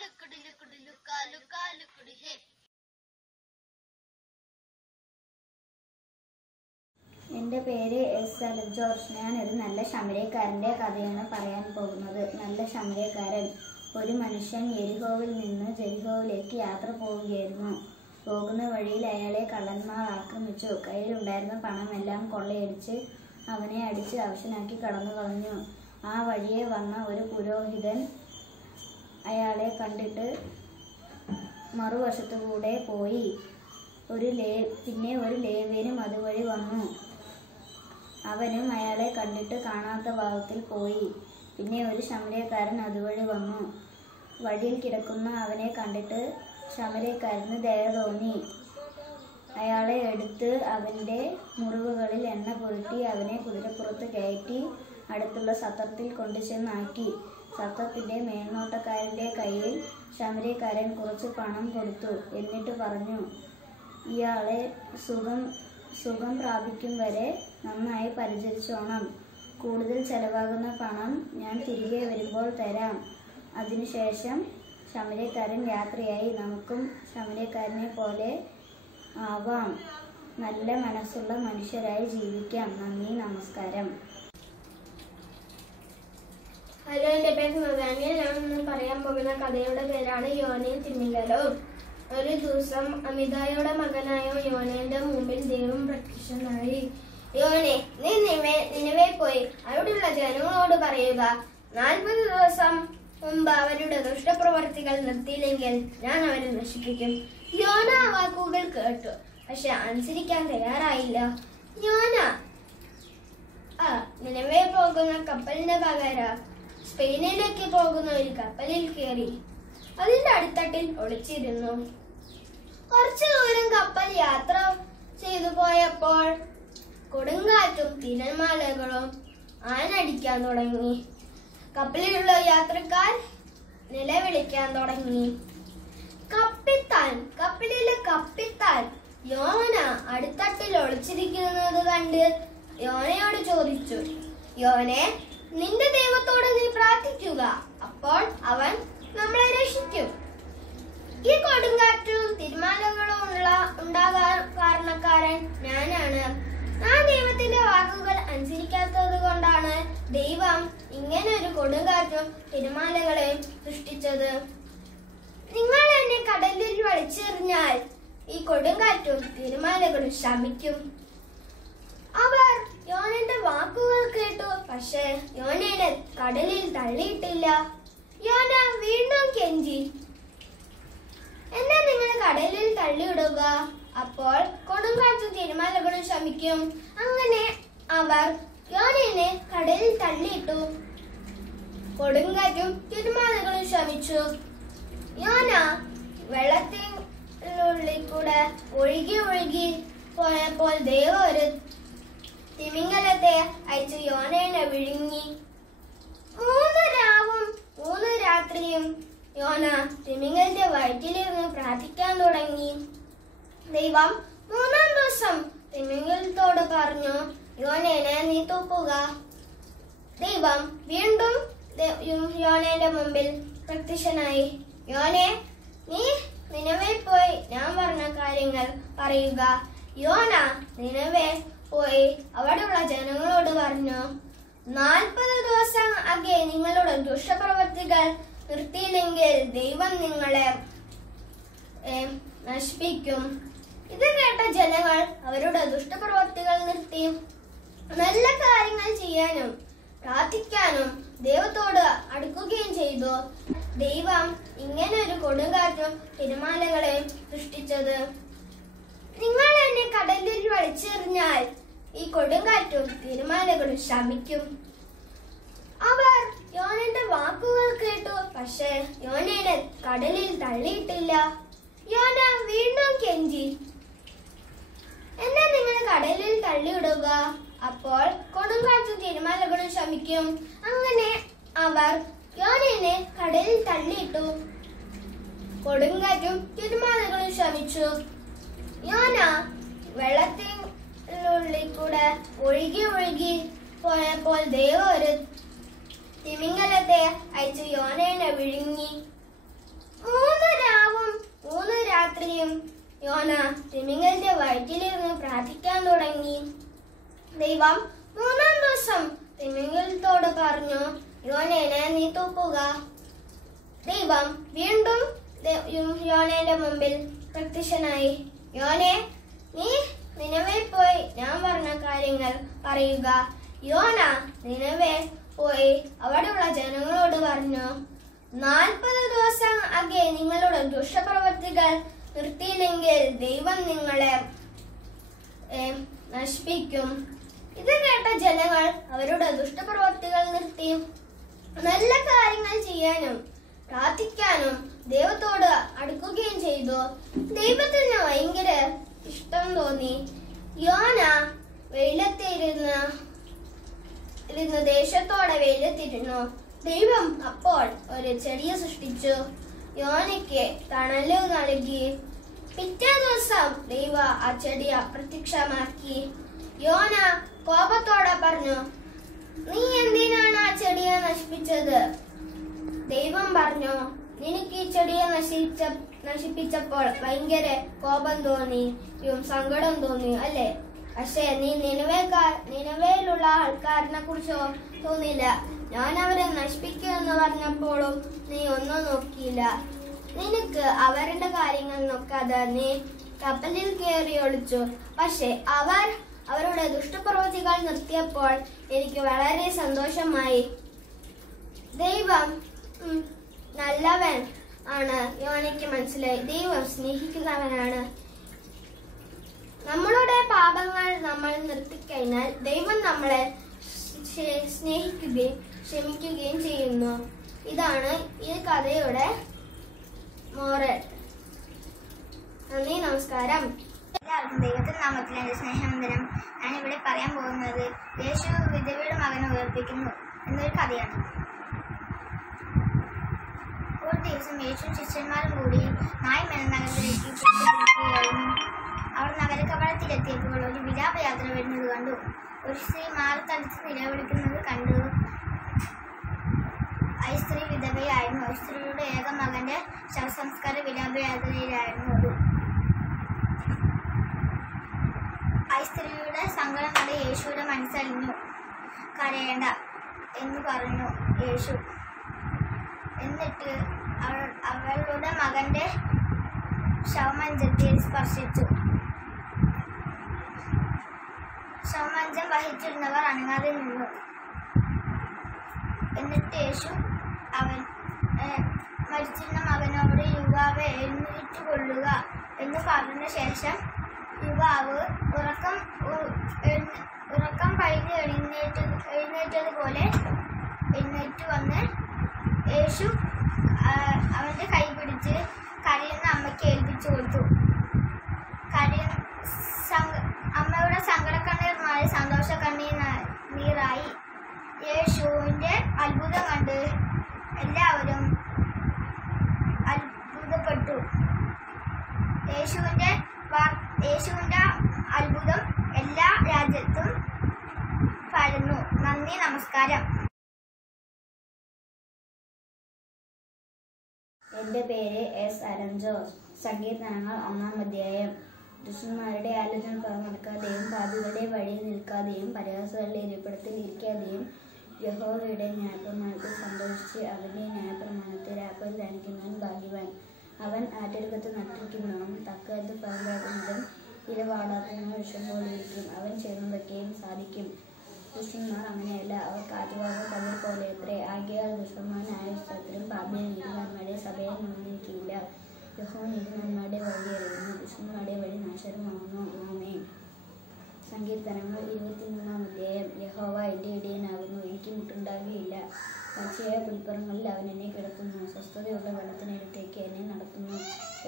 ലുക്കുടി ലുക്കുടി ലുക്കാ ലുക്കാ ലുക്കുടി ഹേ. എൻ്റെ പേര് എസ് അലൻ ജോർജ്. ഞാനൊരു നല്ല ശമരക്കാരൻ്റെ കഥയാണ് പറയാൻ പോകുന്നത്. നല്ല ശമരക്കാരൻ. ഒരു മനുഷ്യൻ യെരിഹോവിൽ നിന്ന് ജെരിഹോവിലേക്ക് യാത്ര പോവുകയായിരുന്നു. പോകുന്ന വഴിയിൽ അയാളെ കള്ളന്മാർ ആക്രമിച്ചു. കയ്യിലുണ്ടായിരുന്ന പണമെല്ലാം കൊള്ളയടിച്ച് അവനെ അടിച്ച് അവശനാക്കി കടന്നു കളഞ്ഞു. ആ വഴിയെ വന്ന ഒരു പുരോഹിതൻ അയാളെ കണ്ടിട്ട് മറുവശത്തുകൂടെ പോയി. പിന്നെ ഒരു ലേവ്യനും അതുവഴി വന്നു. അവനും അയാളെ കണ്ടിട്ട് കാണാത്ത ഭാവത്തിൽ പോയി. പിന്നെ ഒരു ശമരക്കാരൻ അതുവഴി വന്നു. വഴിയിൽ കിടക്കുന്ന അവനെ കണ്ടിട്ട് ശമരക്കാരന് ദയ തോന്നി. അയാളെ എടുത്ത് അവൻ്റെ മുറിവുകളിൽ എണ്ണ പുരട്ടി അവനെ കുതിരപ്പുറത്ത് കയറ്റി അടുത്തുള്ള സത്രത്തിൽ കൊണ്ടുചെന്നാക്കി. സത്രത്തിൻ്റെ മേൽനോട്ടക്കാരൻ്റെ കയ്യിൽ ശമരക്കാരൻ കുറച്ച് പണം കൊടുത്തു. എന്നിട്ട് പറഞ്ഞു, ഇയാളെ സുഖം പ്രാപിക്കും വരെ നന്നായി പരിചരിച്ചോണം. കൂടുതൽ ചെലവാകുന്ന പണം ഞാൻ തിരികെ വരുമ്പോൾ തരാം. അതിനുശേഷം ശമരക്കാരൻ യാത്രയായി. നമുക്കും ശമരക്കാരനെ പോലെ ആവാം. നല്ല മനസ്സുള്ള മനുഷ്യരായി ജീവിക്കാം. നന്ദി, നമസ്കാരം. ഹലോ, എൻ്റെ പേര് നദാനിയ. ഞാൻ ഇന്ന് പറയാൻ പോകുന്ന കഥയുടെ പേരാണ് യോനയും തിമിംഗലവും. ഒരു ദിവസം അമിതായുടെ മകനായ യോനയുടെ മുമ്പിൽ ദൈവം പ്രത്യക്ഷനായി. യോനെ, നീ നിനവേ പോയി അവിടെയുള്ള ജനങ്ങളോട് പറയുക, 40 ദിവസം മുമ്പ് അവരുടെ ദുഷ്ടപ്രവർത്തികൾ നിർത്തിയില്ലെങ്കിൽ ഞാൻ അവരെ നശിപ്പിക്കും. യോന ആ വാക്കുകൾ കേട്ടു, പക്ഷെ അനുസരിക്കാൻ തയ്യാറായില്ല. യോന നിനവേ പോകുന്ന കപ്പലിന്റെ പകരം സ്പെയിനിലേക്ക് പോകുന്ന ഒരു കപ്പലിൽ കയറി അതിന്റെ അടിത്തട്ടിൽ ഒളിച്ചിരുന്നു. കുറച്ചു ദൂരം കപ്പൽ യാത്ര ചെയ്തു പോയപ്പോൾ കൊടുങ്കാറ്റും തിരമാലകളും ആനടിക്കാൻ തുടങ്ങി. കപ്പലിലുള്ള യാത്രക്കാർ നിലവിളിക്കാൻ തുടങ്ങി. കപ്പലിലെ കപ്പിത്താൻ യോന അടിത്തട്ടിൽ ഒളിച്ചിരിക്കുന്നത് കണ്ട് യോനയോട് ചോദിച്ചു, യോനെ, നിന്റെ ദൈവത്തോട് നീ പ്രാർത്ഥിക്കുക, അപ്പോൾ അവൻ നമ്മളെ രക്ഷിക്കും. ഈ കൊടുങ്കാറ്റും തിരുമാലകളും ഉണ്ടാകാൻ കാരണക്കാരൻ ഞാനാണ്. ഞാൻ ദൈവത്തിന്റെ വാക്കുകൾ അനുസരിക്കാത്തത് കൊണ്ടാണ് ദൈവം ഇങ്ങനെ ഒരു കൊടുങ്കാറ്റും തിരുമാലകളെയും സൃഷ്ടിച്ചത്. നിങ്ങൾ എന്നെ കടലിൽ വലിച്ചെറിഞ്ഞാൽ ഈ കൊടുങ്കാറ്റും തിരുമാലകളും ശമിക്കും. അവർ യോനന്റെ വാക്കുകൾ കേട്ടു, പക്ഷെ യോനയെ കടലിൽ തള്ളിയിട്ടില്ല. യോന വീണ്ടും കെഞ്ചി, എന്നെ നിങ്ങൾ കടലിൽ തള്ളിയിടുക, അപ്പോൾ കൊടുങ്കാറ്റും തിരുമാലകളും ശമിക്കും. അങ്ങനെ അവർ യോനയെ കടലിൽ തള്ളിയിട്ടു. കൊടുങ്കാറ്റും തിരുമാലകളും ശമിച്ചു. യോന വെള്ളത്തിനുള്ളിൽ കൂടെ ഒഴുകി പോയപ്പോൾ ദൈവം ഒരു തിമിംഗലത്തെ അയച്ച് യോനയെ വിഴുങ്ങി. 3 രാവും 3 രാത്രിയും യോന തിമിംഗലന്റെ വയറ്റിലിരുന്ന് പ്രാർത്ഥിക്കാൻ തുടങ്ങി. ദൈവം 3-ാം ദിവസം തിമിംഗലത്തോട് പറഞ്ഞു, യോനയെ നീ തൂക്കുക. ദൈവം വീണ്ടും യോനയുടെ മുമ്പിൽ പ്രത്യക്ഷനായി. യോനെ, നീ നിനവേ പോയി ഞാൻ പറഞ്ഞ കാര്യങ്ങൾ പറയുക. യോന നിനവേ പോയി അവിടെയുള്ള ജനങ്ങളോട് പറഞ്ഞു, 40 ദിവസം ആകെ നിങ്ങളുടെ ദുഷ്ടപ്രവൃത്തികൾ നിർത്തിയില്ലെങ്കിൽ ദൈവം നിങ്ങളെ നശിപ്പിക്കും. ഇത് കേട്ട ജനങ്ങൾ അവരുടെ ദുഷ്ടപ്രവൃത്തികൾ നിർത്തി നല്ല കാര്യങ്ങൾ ചെയ്യാനും പ്രാർത്ഥിക്കാനും ദൈവത്തോട് അടുക്കുകയും ചെയ്തു. ദൈവം ഇങ്ങനെ ഒരു കൊടുങ്കാറ്റും തിരമാലകളെയും സൃഷ്ടിച്ചത്. നിങ്ങൾ എന്നെ കടലിൽ വലിച്ചെറിഞ്ഞാൽ ഈ കൊടുങ്കാറ്റും തിരമാലകളും ശമിക്കും. അവർ യോനന്റെ വാക്കുകൾ കേട്ടു, പക്ഷെ യോനയെ കടലിൽ തള്ളിയിട്ടില്ല. യോന വീണ്ടും കെഞ്ചി, എന്നെ നിങ്ങൾ കടലിൽ തള്ളിയിടുക, അപ്പോൾ കൊടുങ്കാറ്റും തിരമാലകളും ശമിക്കും. അങ്ങനെ അവർ യോനയെ കടലിൽ തള്ളിയിട്ടു. കൊടുങ്കാറ്റും തിരമാലകളും ശമിച്ചു. യോന വെള്ളത്തിനുള്ളിൽ കൂടെ ഒഴുകി പോയപ്പോൾ ദൈവം ഒരു തിമിംഗലത്തെ അയച്ച് യോനയെ വിഴുങ്ങി. 3 രാവും 3 രാത്രിയും യോന തിമിംഗലിന്റെ വയറ്റിലിരുന്ന് പ്രാർത്ഥിക്കാൻ തുടങ്ങി. ദൈവം 3-ാം ദിവസം തിമിംഗലത്തോട് പറഞ്ഞു, യോനേനെ നീ തൂക്കുക. ദൈവം വീണ്ടും യോനയുടെ മുമ്പിൽ പ്രത്യക്ഷനായി. യോനെ, നീ നിനവേ പോയി ഞാൻ പറഞ്ഞ കാര്യങ്ങൾ പറയുക. യോന നിനവേ പോയി അവിടെയുള്ള ജനങ്ങളോട് പറഞ്ഞു, 40 ദിവസം ആകെ നിങ്ങളുടെ ദുഷ്ടപ്രവൃത്തികൾ നിർത്തിയില്ലെങ്കിൽ ദൈവം നിങ്ങളെ നശിപ്പിക്കും. ഇത് കേട്ട ജനങ്ങൾ അവരുടെ ദുഷ്ടപ്രവൃത്തികൾ നിർത്തി നല്ല കാര്യങ്ങൾ ചെയ്യാനും പ്രാർത്ഥിക്കാനും ദൈവത്തോട് അടുക്കുകയും ചെയ്തു. ദൈവത്തിന് ഭയങ്കര ഇഷ്ടം തോന്നി. യോന വെയിലത്തിരുന്ന് ദേശത്തോടെ വെയിലത്തിരുന്നു. ദൈവം അപ്പോൾ ഒരു ചെടിയെ സൃഷ്ടിച്ചു. യോനയ്ക്ക് തണല് നൽകി. പിറ്റേ ദിവസം ദൈവം ആ ചെടി അപ്രത്യക്ഷമാക്കി. യോന കോപത്തോടെ പറഞ്ഞു, നീ എന്തിനാണ് ആ ചെടിയെ നശിപ്പിച്ചത്? ദൈവം പറഞ്ഞു, നിനക്ക് ഈ ചെടിയെ നശിപ്പിച്ചപ്പോൾ ഭയങ്കര കോപം തോന്നി, സങ്കടം തോന്നി അല്ലേ? പക്ഷേ നീ നിലവിലുള്ള ആൾക്കാരനെ കുറിച്ചോ തോന്നില്ല. ഞാൻ അവരെ നശിപ്പിക്കുമെന്ന് പറഞ്ഞപ്പോഴും നീ ഒന്നും നോക്കിയില്ല. നിനക്ക് അവരുടെ കാര്യങ്ങൾ നോക്കാതെ നീ കപ്പലിൽ കയറി ഒളിച്ചു. പക്ഷെ അവരുടെ ദുഷ്ടപ്രവൃത്തികൾ നിർത്തിയപ്പോൾ എനിക്ക് വളരെ സന്തോഷമായി. ദൈവം നല്ലവൻ ആണ്. യോനയ്ക്ക് മനസ്സിലായി, ദൈവം സ്നേഹിക്കുന്നവനാണ്. നമ്മളുടെ പാപങ്ങൾ നമ്മൾ നിർത്തിക്കഴിഞ്ഞാൽ ദൈവം നമ്മളെ സ്നേഹിക്കുകയും ക്ഷമിക്കുകയും ചെയ്യുന്നു. ഇതാണ് ഈ കഥയുടെ മോറൽ. നന്ദി, നമസ്കാരം. എല്ലാവർക്കും ദൈവത്തിന്റെ നാമത്തിൽ എന്റെ സ്നേഹവന്ദനം. ഞാനിവിടെ പറയാൻ പോകുന്നത് യേശു വിധവയുടെ മകനെ ഉയർപ്പിക്കുന്നു എന്നൊരു കഥയാണ്. ഒരു ദിവസം യേശു ശിഷ്യന്മാരും കൂടി നായിം എന്ന നഗരത്തിലേക്ക് പോവുകയായിരുന്നു. അവർ നഗരകവാടത്തിലെത്തിയപ്പോൾ ഒരു വിലാപയാത്ര വരുന്നത് കണ്ടു. ഒരു സ്ത്രീ മാറത്തടിച്ച് നിലവിളിക്കുന്നത് കണ്ടു. ആ സ്ത്രീ വിധവയായിരുന്നു. ആ സ്ത്രീയുടെ ഏക മകന്റെ ശവസംസ്കാര വിലാപയാത്രയിലായിരുന്നു അത്. ആ സ്ത്രീയുടെ സങ്കടം കണ്ട് യേശുവിടെ മനസ്സറിഞ്ഞു. കരയേണ്ട എന്ന് പറഞ്ഞു യേശു. എന്നിട്ട് അവളുടെ മകന്റെ ശവമഞ്ചത്തിൽ സ്പർശിച്ചു. ശവമഞ്ചം വഹിച്ചിരുന്നവർ അനങ്ങാതെ നിന്നു. എന്നിട്ട് യേശു മരിച്ചിരുന്ന മകനോട്, യുവാവെ എഴുന്നേറ്റ് കൊള്ളുക എന്ന് പറഞ്ഞ ശേഷം യുവാവ് ഉറക്കം കഴിഞ്ഞ് എഴുന്നേറ്റതുപോലെ എഴുന്നേറ്റ് വന്ന് യേശു അവന്റെ കൈ പിടിച്ച് കരയുന്ന അമ്മയ്ക്ക് ഏൽപ്പിച്ചു കൊടുത്തു. അമ്മയുടെ സങ്കടക്കണ്ണീർ മാറി സന്തോഷ കണ്ണീരായി. യേശുവിന്റെ അത്ഭുതം കണ്ട് എല്ലാവരും അത്ഭുതപ്പെട്ടു. യേശുവിന്റെ അത്ഭുതം എല്ലാ രാജ്യത്തും പരന്നു. നന്ദി, നമസ്കാരം. എൻ്റെ പേര് എസ് അലൻ ജോസ്. സങ്കീർത്തനങ്ങൾ 1-ാം അധ്യായം. ദുഷ്ടന്മാരുടെ ആലോചന നടക്കാതെയും പാപികളുടെ വഴിയിൽ നിൽക്കാതെയും പരിഹാസങ്ങളുടെ ഇരിപ്പിടത്തിൽ ഇരിക്കാതെയും യഹോവയുടെ ന്യായപ്രമാണത്തിൽ സന്തോഷിച്ച് അവന്റെ ന്യായപ്രമാണത്തിൽ രാപ്പകൽ ധ്യാനിക്കുന്നവൻ ഭാഗ്യവാൻ. അവൻ ആറ്റരികത്ത് നട്ടിരിക്കുന്നവൻ തക്കത്ത് ഫലമുണ്ടാക്കുന്നതും ഇലവാടാത്തതിനും വിഷം പോലെയിരിക്കും. അവൻ ചെയ്യുന്നതൊക്കെയും സാധിക്കും. ദുഷ്ടന്മാർ അങ്ങനെയല്ല, അവർ കാറ്റുവാക കതിർ പോലെയത്രേ. ആകയാൽ ദുഷ്ടന്മാർ ന്യായസ്ഥലത്തിലും പാപിയെ നീതിമാന്മാരുടെ സഭയെ നിയമിക്കില്ല. യഹോവ നീതിമാന്മാരുടെ വഴി അറിയുന്നു, ദുഷ്ടന്മാരുടെ വഴി നാശകരമാകുന്നു. ആമേൻ. സങ്കീർത്തനങ്ങൾ 23-ാം അധ്യായം. യഹോവ എൻ്റെ ഇടയനാകുന്നു, എനിക്ക് മുട്ടുണ്ടാകുകയില്ല. പച്ചയായ പുൽപ്പുറങ്ങളിൽ അവൻ എന്നെ കിടത്തുന്നു, സ്വസ്ഥതയുള്ള വെള്ളത്തിനടുത്തേക്ക് എന്നെ നടത്തുന്നു.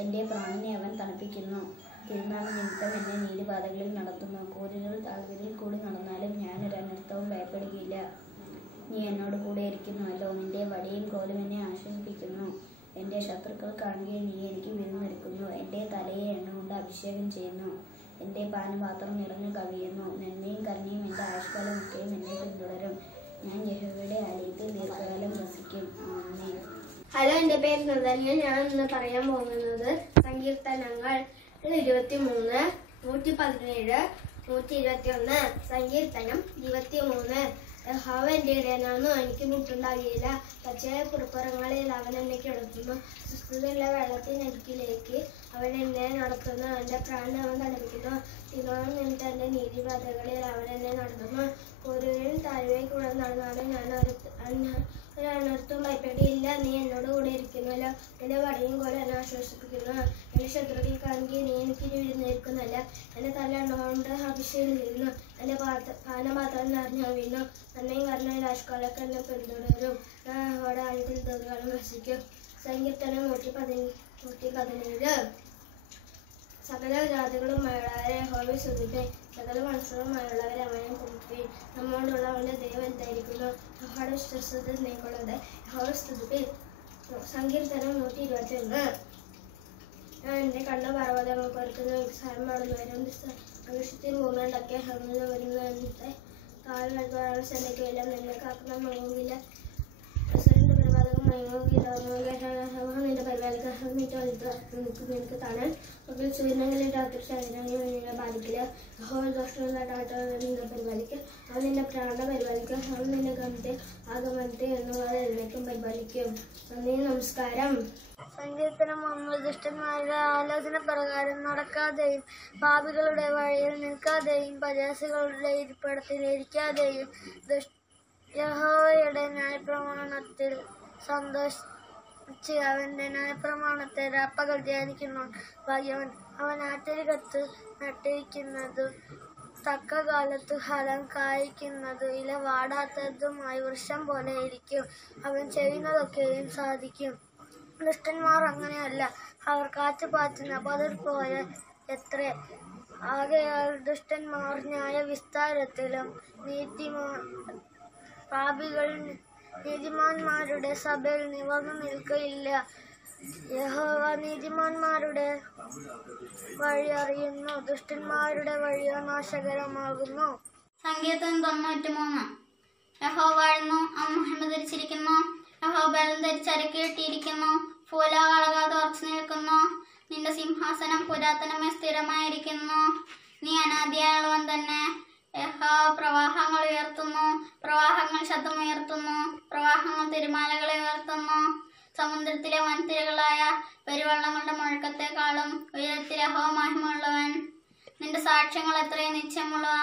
എൻ്റെ പ്രാണനെ അവൻ തണുപ്പിക്കുന്നു. തിരുനാൾ നിമിത്തം എന്നെ നീതിപാതകളിൽ നടത്തുന്നു. കൂരിരുൾ താഴ്വരയിൽ കൂടി നടന്നാലും ഞാനൊരു അനർത്ഥവും ഭയപ്പെടുകയില്ല. നീ എന്നോട് കൂടെ ഇരിക്കുന്നുവല്ലോ, നിന്റെ വടിയും കോലും എന്നെ ആശ്വസിപ്പിക്കുന്നു. എൻ്റെ ശത്രുക്കൾ കാണുകയും നീ എനിക്ക് വിരുന്നൊരുക്കുന്നു. എൻ്റെ തലയെ എണ്ണ കൊണ്ട് അഭിഷേകം ചെയ്യുന്നു. എൻ്റെ പാനപാത്രം നിറഞ്ഞു കവിയുന്നു. നന്മയും കരുണയും എൻ്റെ ആയുഷ്കാലമൊക്കെയും എന്നെ പിന്തുടരും. ഞാൻ യഹോവയുടെ ആലയത്തിൽ ദീർഘകാലം വസിക്കും. ആമേൻ. ഹലോ, എൻ്റെ പേര് നദാനിയ. ഞാൻ ഇന്ന് പറയാൻ പോകുന്നത് സങ്കീർത്തനങ്ങൾ 23, 117, 121. സങ്കീർത്തനം 23. യഹോവ എൻ്റെ ഇടയനാകുന്നു, എനിക്ക് മുട്ടുണ്ടാകില്ല. പച്ചയായ പുറപ്പുറങ്ങളിൽ അവൻ എന്നെ കിടത്തുന്നു. സുസ്ഥിതിയുള്ള വെള്ളത്തിനരികിലേക്ക് അവൻ എന്നെ നടത്തുന്നു. എൻ്റെ പ്രാണനെ അവൻ തണുപ്പിക്കുന്നു. തിന്നോളം നിന്നിട്ട് എൻ്റെ നീതിപാതകളിൽ അവൻ എന്നെ നടത്തുന്നു. ഒരുവരും താഴ്വയിൽ കൂടെ നടന്നാലും ഞാൻ ഒരനർത്ഥവും ഭയപ്പെടില്ല. നീ എന്നോട് കൂടെ ഇരിക്കുന്നല്ലോ. എൻ്റെ വടിയും കൂടെ എന്നെ ആശ്വസിപ്പിക്കുന്നു. എൻ്റെ ശത്രുക്കൾക്കാണെങ്കിൽ നീ എനിക്ക് എഴുന്നേൽക്കുന്നല്ല. എൻ്റെ തല എണ്ണകൊണ്ട് അഭിഷേകിക്കുന്നു. എൻ്റെ പാനപാത്രം നിറഞ്ഞു വീണു. നന്മയും കരുണയും രാഷ്ട്രീയക്കാരൊക്കെ എന്നെ പിന്തുടരും. ഞാൻ അവിടെ ആഴത്തിൽ ദീർഘകാലം വസിക്കും. സങ്കീർത്തനം 117. സകല ജാതികളുമായുള്ളവരെ യഹോവയെ സ്തുതിപ്പിൻ. സകല മനസ്സുകളുമായുള്ളവരെ അവനെ പുകഴ്ത്തുവിൻ. നമ്മോടുള്ള അവന്റെ ദൈവം എന്തായിരിക്കുന്നു? യഹോവയുടെ വിശ്വസ്തത നീക്കുള്ളത്. യഹോവയെ സ്തുതിപ്പിൻ. സങ്കീർത്തനം 121. ഞാൻ എൻ്റെ കണ്ണ് പർവ്വതങ്ങൾക്ക് ഒരുക്കുന്നു. സാരമാടുന്നവരും ആകാശത്തിൽ ഭൂമി ഉണ്ടാക്കിയ ഹെമിൽ വരുന്നതിന്റെ കാലുകൾക്ക് സെനയ്ക്കില്ല. നിന്നെ കാക്കുന്ന മങ്ങുകില്ല. പ്രസിഡന്റ് പരിപാലകം മയങ്ങുകില്ല. നിന്റെ പരിപാലിക്കാൻ നിനക്ക് താണാൻ മക്കൾ സൂര്യനെങ്കിലും രാത്രി ശരീരങ്ങൾ നിന്നെ ബാധിക്കില്ല. ദോഷങ്ങളായിട്ട് പരിപാലിക്കുക. അവൻ നിന്റെ പ്രാണനെ പരിപാലിക്കുക. അവൻ നിന്റെ ആഗമനത്തെ എന്നുള്ളത് എന്നേക്കും പരിപാലിക്കും. നന്ദി, നമസ്കാരം. സങ്കീർത്തനം 1. ദുഷ്ടന്മാരുടെ ആലോചന പ്രകാരം നടക്കാതെയും പാപികളുടെ വഴിയിൽ നിൽക്കാതെയും പരിഹാസികളുടെ ഇരിപ്പിടത്തിൽ ഇരിക്കാതെയും യഹോവയുടെ ന്യായപ്രമാണത്തിൽ സന്തോഷിച്ച് അവന്റെ ന്യായപ്രമാണത്തെ രാപ്പകൽ ധ്യാനിക്കുന്നു. ഭാഗ്യവൻ. അവൻ ആറ്റരികത്ത് നട്ടിരിക്കുന്നതു തക്ക കാലത്ത് ഫലം കായ്ക്കുന്നതു ഇല വാടാത്തതുമായ വൃക്ഷം പോലെ ഇരിക്കും. അവൻ ചെയ്യുന്നതൊക്കെയും സാധിക്കും. ദുഷ്ടന്മാർ അങ്ങനെയല്ല. അവർ കാറ്റ് പാറ്റുന്ന പതിർ പോലെ എത്രേ. ആകയാൽ ദുഷ്ടന്മാർ ന്യായ വിസ്താരത്തിലും പാപികൾ നീതിമാന്മാരുടെ സഭയിൽ നിവർന്നു നിൽക്കയില്ല. യഹോവ നീതിമാന്മാരുടെ വഴി അറിയുന്നു. ദുഷ്ടന്മാരുടെ വഴിയോ നാശകരമാകുന്നു. സങ്കീർത്തനം 93. യഹോവ വാഴുന്നു, അവൻ മഹിമ ധരിച്ചിരിക്കുന്നു. യഹോവ ബലം ധരിച്ചരക്കിയിട്ടിരിക്കുന്നു. പൂലാകളകാതെ ഉറച്ചു നിൽക്കുന്നു. നിന്റെ സിംഹാസനം പുരാതനമേ സ്ഥിരമായിരിക്കുന്നു. നീ അനാദിയായുള്ളവൻ തന്നെ. യഹോവ പ്രവാഹങ്ങൾ ഉയർത്തുന്നു. പ്രവാഹങ്ങൾ ശബ്ദമുയർത്തുന്നു. പ്രവാഹങ്ങൾ തിരമാലകളെ ഉയർത്തുന്നു. സമുദ്രത്തിലെ വൻതിരകളായ പെരുവെള്ളങ്ങളുടെ മുഴക്കത്തെക്കാളും ഉയരത്തിൽ യഹോവ മഹിമയുള്ളവൻ. നിന്റെ സാക്ഷ്യങ്ങൾ എത്രയും നിശ്ചയമുള്ളവ.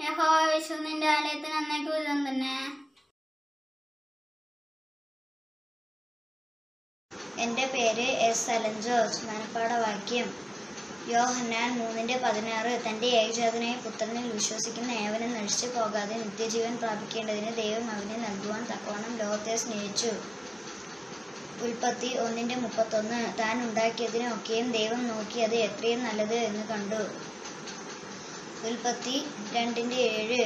യഹോവ വിശുദ്ധ നിന്റെ ആലയത്തിന് എന്നേക്കും വിധം തന്നെ. എൻ്റെ പേര് എസ്. Alan George. മനപ്പാഠവാക്യം. യോഹന്നാൻ 3:16. തൻ്റെ ഏകജാതനായ പുത്രനിൽ വിശ്വസിക്കുന്ന ഏവനും നശിച്ചു പോകാതെ നിത്യജീവൻ പ്രാപിക്കേണ്ടതിന് ദൈവം അവനെ നൽകുവാൻ തക്കവണ്ണം ലോകത്തെ സ്നേഹിച്ചു. ഉൽപ്പത്തി 1:31. താൻ ഉണ്ടാക്കിയതിനെ ഒക്കെയും ദൈവം നോക്കി അത് എത്രയും നല്ലത് എന്ന് കണ്ടു. ഉൽപ്പത്തി 2:7.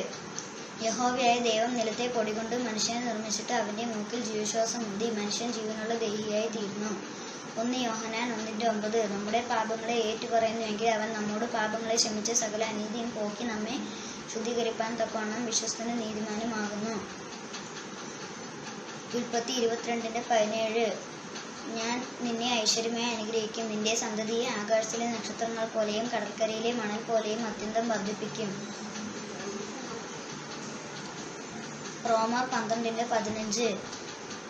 യഹോവയായ ദൈവം നിലത്തെ പൊടികൊണ്ട് മനുഷ്യനെ നിർമ്മിച്ചിട്ട് അവന്റെ മൂക്കിൽ ജീവശ്വാസം ഊതി മനുഷ്യൻ ജീവനുള്ള ദേഹിയായി തീർന്നു. 1 യോഹന്നാൻ 1:9. നമ്മുടെ പാപങ്ങളെ ഏറ്റുപറയുന്നുവെങ്കിൽ അവൻ നമ്മോട് പാപങ്ങളെ ക്ഷമിച്ച് സകല അനീതിയും പോക്കി നമ്മെ ശുദ്ധീകരിപ്പാൻ തക്കവണ്ണം വിശ്വസ്തനും നീതിമാനുമാകുന്നു. ഉൽപ്പത്തി 22:17. ഞാൻ നിന്നെ ഐശ്വര്യമായി അനുഗ്രഹിക്കും. നിന്റെ സന്തതിയെ ആകാശത്തിലെ നക്ഷത്രങ്ങൾ പോലെയും കടൽക്കരയിലെ മണൽ പോലെയും അത്യന്തം വർദ്ധിപ്പിക്കും. റോമർ 12:15.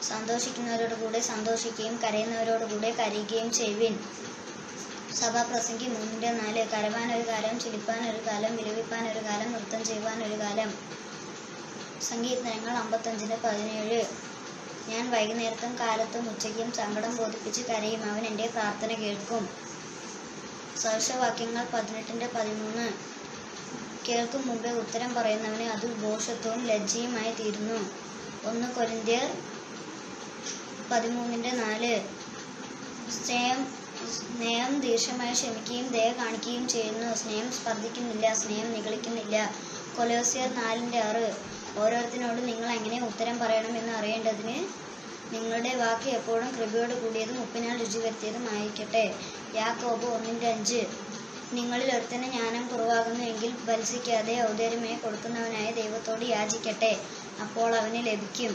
സന്തോഷിക്കുന്നവരോടുകൂടെ സന്തോഷിക്കുകയും കരയുന്നവരോടുകൂടെ കരയുകയും ചെയ്യുവിൻ. സഭാപ്രസംഗി 3:4. കരവാൻ ഒരു കാലം, ചിരിപ്പാൻ ഒരു കാലം, വിലപിപ്പാൻ ഒരു കാലം, നൃത്തം ചെയ്യുവാൻ ഒരു കാലം. സങ്കീർത്തനങ്ങൾ 55:17. ഞാൻ വൈകുന്നേരത്തും കാലത്തും ഉച്ചയ്ക്കും സങ്കടം ബോധിപ്പിച്ച് കരയും. അവൻ എൻ്റെ പ്രാർത്ഥന കേൾക്കും. സദൃശവാക്യങ്ങൾ 18:13. കേൾക്കും മുമ്പേ ഉത്തരം പറയുന്നവന് അത് ഭോഷത്വവും ലജ്ജയുമായി തീരുന്നു. 1 കൊരിന്ത്യർ 13:4. സ്നേഹം ദീർഘമായി ക്ഷമിക്കുകയും ദയ കാണിക്കുകയും ചെയ്യുന്നു. സ്നേഹം സ്പർദ്ധിക്കുന്നില്ല, സ്നേഹം നിഗളിക്കുന്നില്ല. കൊലോസ്യർ 4:6. ഓരോരുത്തരോട് നിങ്ങൾ എങ്ങനെ ഉത്തരം പറയണമെന്ന് അറിയേണ്ടതിന് നിങ്ങളുടെ വാക്ക് എപ്പോഴും കൃപയോട് കൂടിയതും ഉപ്പിനാൽ രുചി വരുത്തിയതും ആയിരിക്കട്ടെ. യാക്കോബ് 1:5. നിങ്ങളിൽ ഒരുത്തന് ജ്ഞാനം കുറവാകുന്നുവെങ്കിൽ ഭത്സിക്കാതെ ഔദാര്യമായി കൊടുക്കുന്നവനായ ദൈവത്തോട് യാചിക്കട്ടെ, അപ്പോൾ അവന് ലഭിക്കും.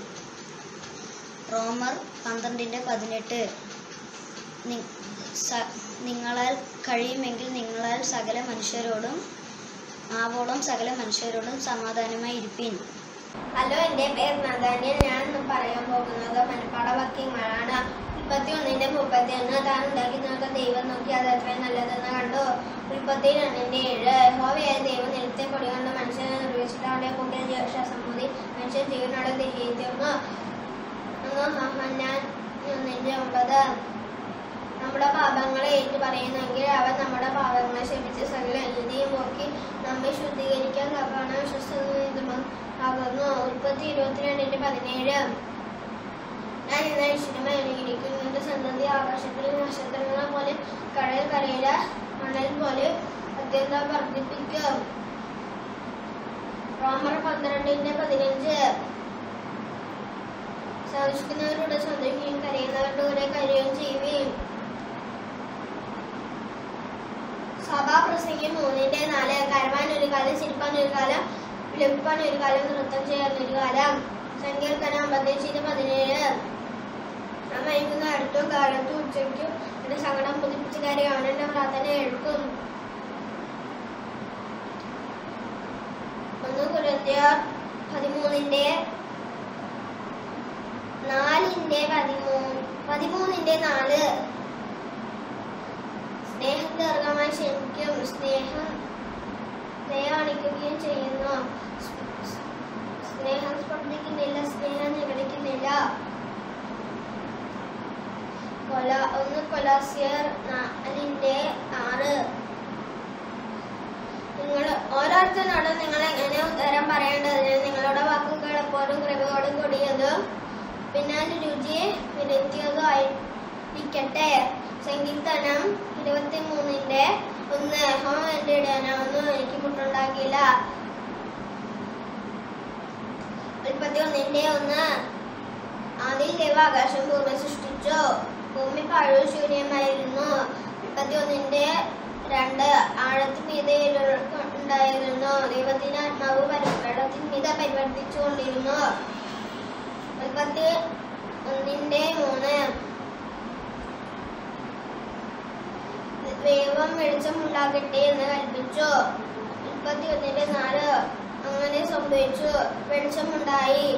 റോമർ 12:18 നിങ്ങളാൽ കഴിയുമെങ്കിൽ നിങ്ങളാൽ സകല മനുഷ്യരോടും ആവോളം സകല മനുഷ്യരോടും സമാധാനമായി ഇരിപ്പിൻ. ഹലോ, എൻ്റെ പേര് നദാനിയൽ. ഞാൻ ഇന്ന് പറയാൻ പോകുന്നത് മനപ്പാഠവാക്യങ്ങളാണ്. 31:31 താൻ ഉണ്ടാക്കി നോക്ക ദൈവം നോക്കി അത് എത്രയും നല്ലതെന്ന് കണ്ടു. 32:7 യഹോവയായ ദൈവം നിലത്തെ പൊടി കൊണ്ട് മനുഷ്യനെ നിർമ്മിച്ചിട്ട് അവന്റെ കൂട്ടിൽ ജീവശ്വാസം മൂടി മനുഷ്യൻ ജീവനോടെ ദഹിതീർന്നു. 1:9 നമ്മുടെ പാപങ്ങളെ ഏറ്റു പറയുന്നെങ്കിൽ അവൻ നമ്മുടെ പാപങ്ങളെ ക്ഷമിച്ച് സകല അനീതിയും പോക്കി നമ്മെ ശുദ്ധീകരിക്കാൻ തക്കവണ്ണം വിശ്വസ്തനാകുന്നു. 22:17 ഞാൻ ഇന്ന് ഐശ്വര്യമായി അനുകരിക്കുന്നത് സന്തതി ആകാശത്തിലെ നക്ഷത്രങ്ങളെ പോലെ കടൽ കരയിലെ മണൽ പോലെ അത്യന്തം വർദ്ധിപ്പിക്കും. റോമർ 12:15 സന്തോഷിക്കുന്നവരുടെ സന്തോഷിക്കുകയും കരയുന്നവരുടെ കൂടെ കരയുകയും ചെയ്യുകയും. സഭാപ്രസംഗം 3:4 കരവാൻ ഒരു കാലം, ചിരിപ്പാൻ ഒരു കാലം, വിലപിപ്പാൻ ഒരു കാലം, നൃത്തം ചെയ്യാൻ ഒരു കാലം. സങ്കീർത്തനം 55:17 ഞാൻ മയക്കുന്ന അടുത്തും കാലത്തും ഉച്ചയ്ക്കും എന്റെ സങ്കടം പുതിപ്പിച്ച് കരയാണ്, എന്റെ പ്രാർത്ഥന കേൾക്കും. 1 കൊരിന്ത്യർ 13:4 സ്നേഹം ദീർഘമായി ക്ഷമിക്കും, സ്നേഹം കാണിക്കുകയും ചെയ്യുന്നു. സ്നേഹം സ്പർദ്ധിക്കുന്നില്ല, സ്നേഹം നിഗളിക്കുന്നില്ല. 1 കൊലോസ്യർ 4:6 നിങ്ങൾ ഓരോരുത്തരോടും നിങ്ങൾ എങ്ങനെ ഉത്തരം പറയേണ്ടതിന് നിങ്ങളുടെ വാക്കുകൾ എപ്പോഴും കൃപയോടും കൂടിയതും പിന്നാൽ രുചി വിരുത്തിയതും ആയിരിക്കട്ടെ. സങ്കീർത്തനം 23:1 യഹോവ എന്റെ ഇടയനാകുന്നു, എനിക്ക് മുട്ടുണ്ടാക്കിയില്ല. 31:1 ആദിയിൽ ദൈവം ആകാശം ഭൂമി സൃഷ്ടിച്ചു, ഭൂമി പാഴും ശൂന്യമായിരുന്നു. 31:2 ആഴത്തിന്മീതെ ഉണ്ടായിരുന്നു, ദൈവത്തിന്റെ ആത്മാവ് വെള്ളത്തിന്മീതെ പരിവർത്തിച്ചുകൊണ്ടിരുന്നു. 31:3 ദൈവം വെളിച്ചമുണ്ടാകട്ടെ എന്ന് കൽപ്പിച്ചു. 31:4 അങ്ങനെ സംഭവിച്ചു, വെളിച്ചമുണ്ടായി.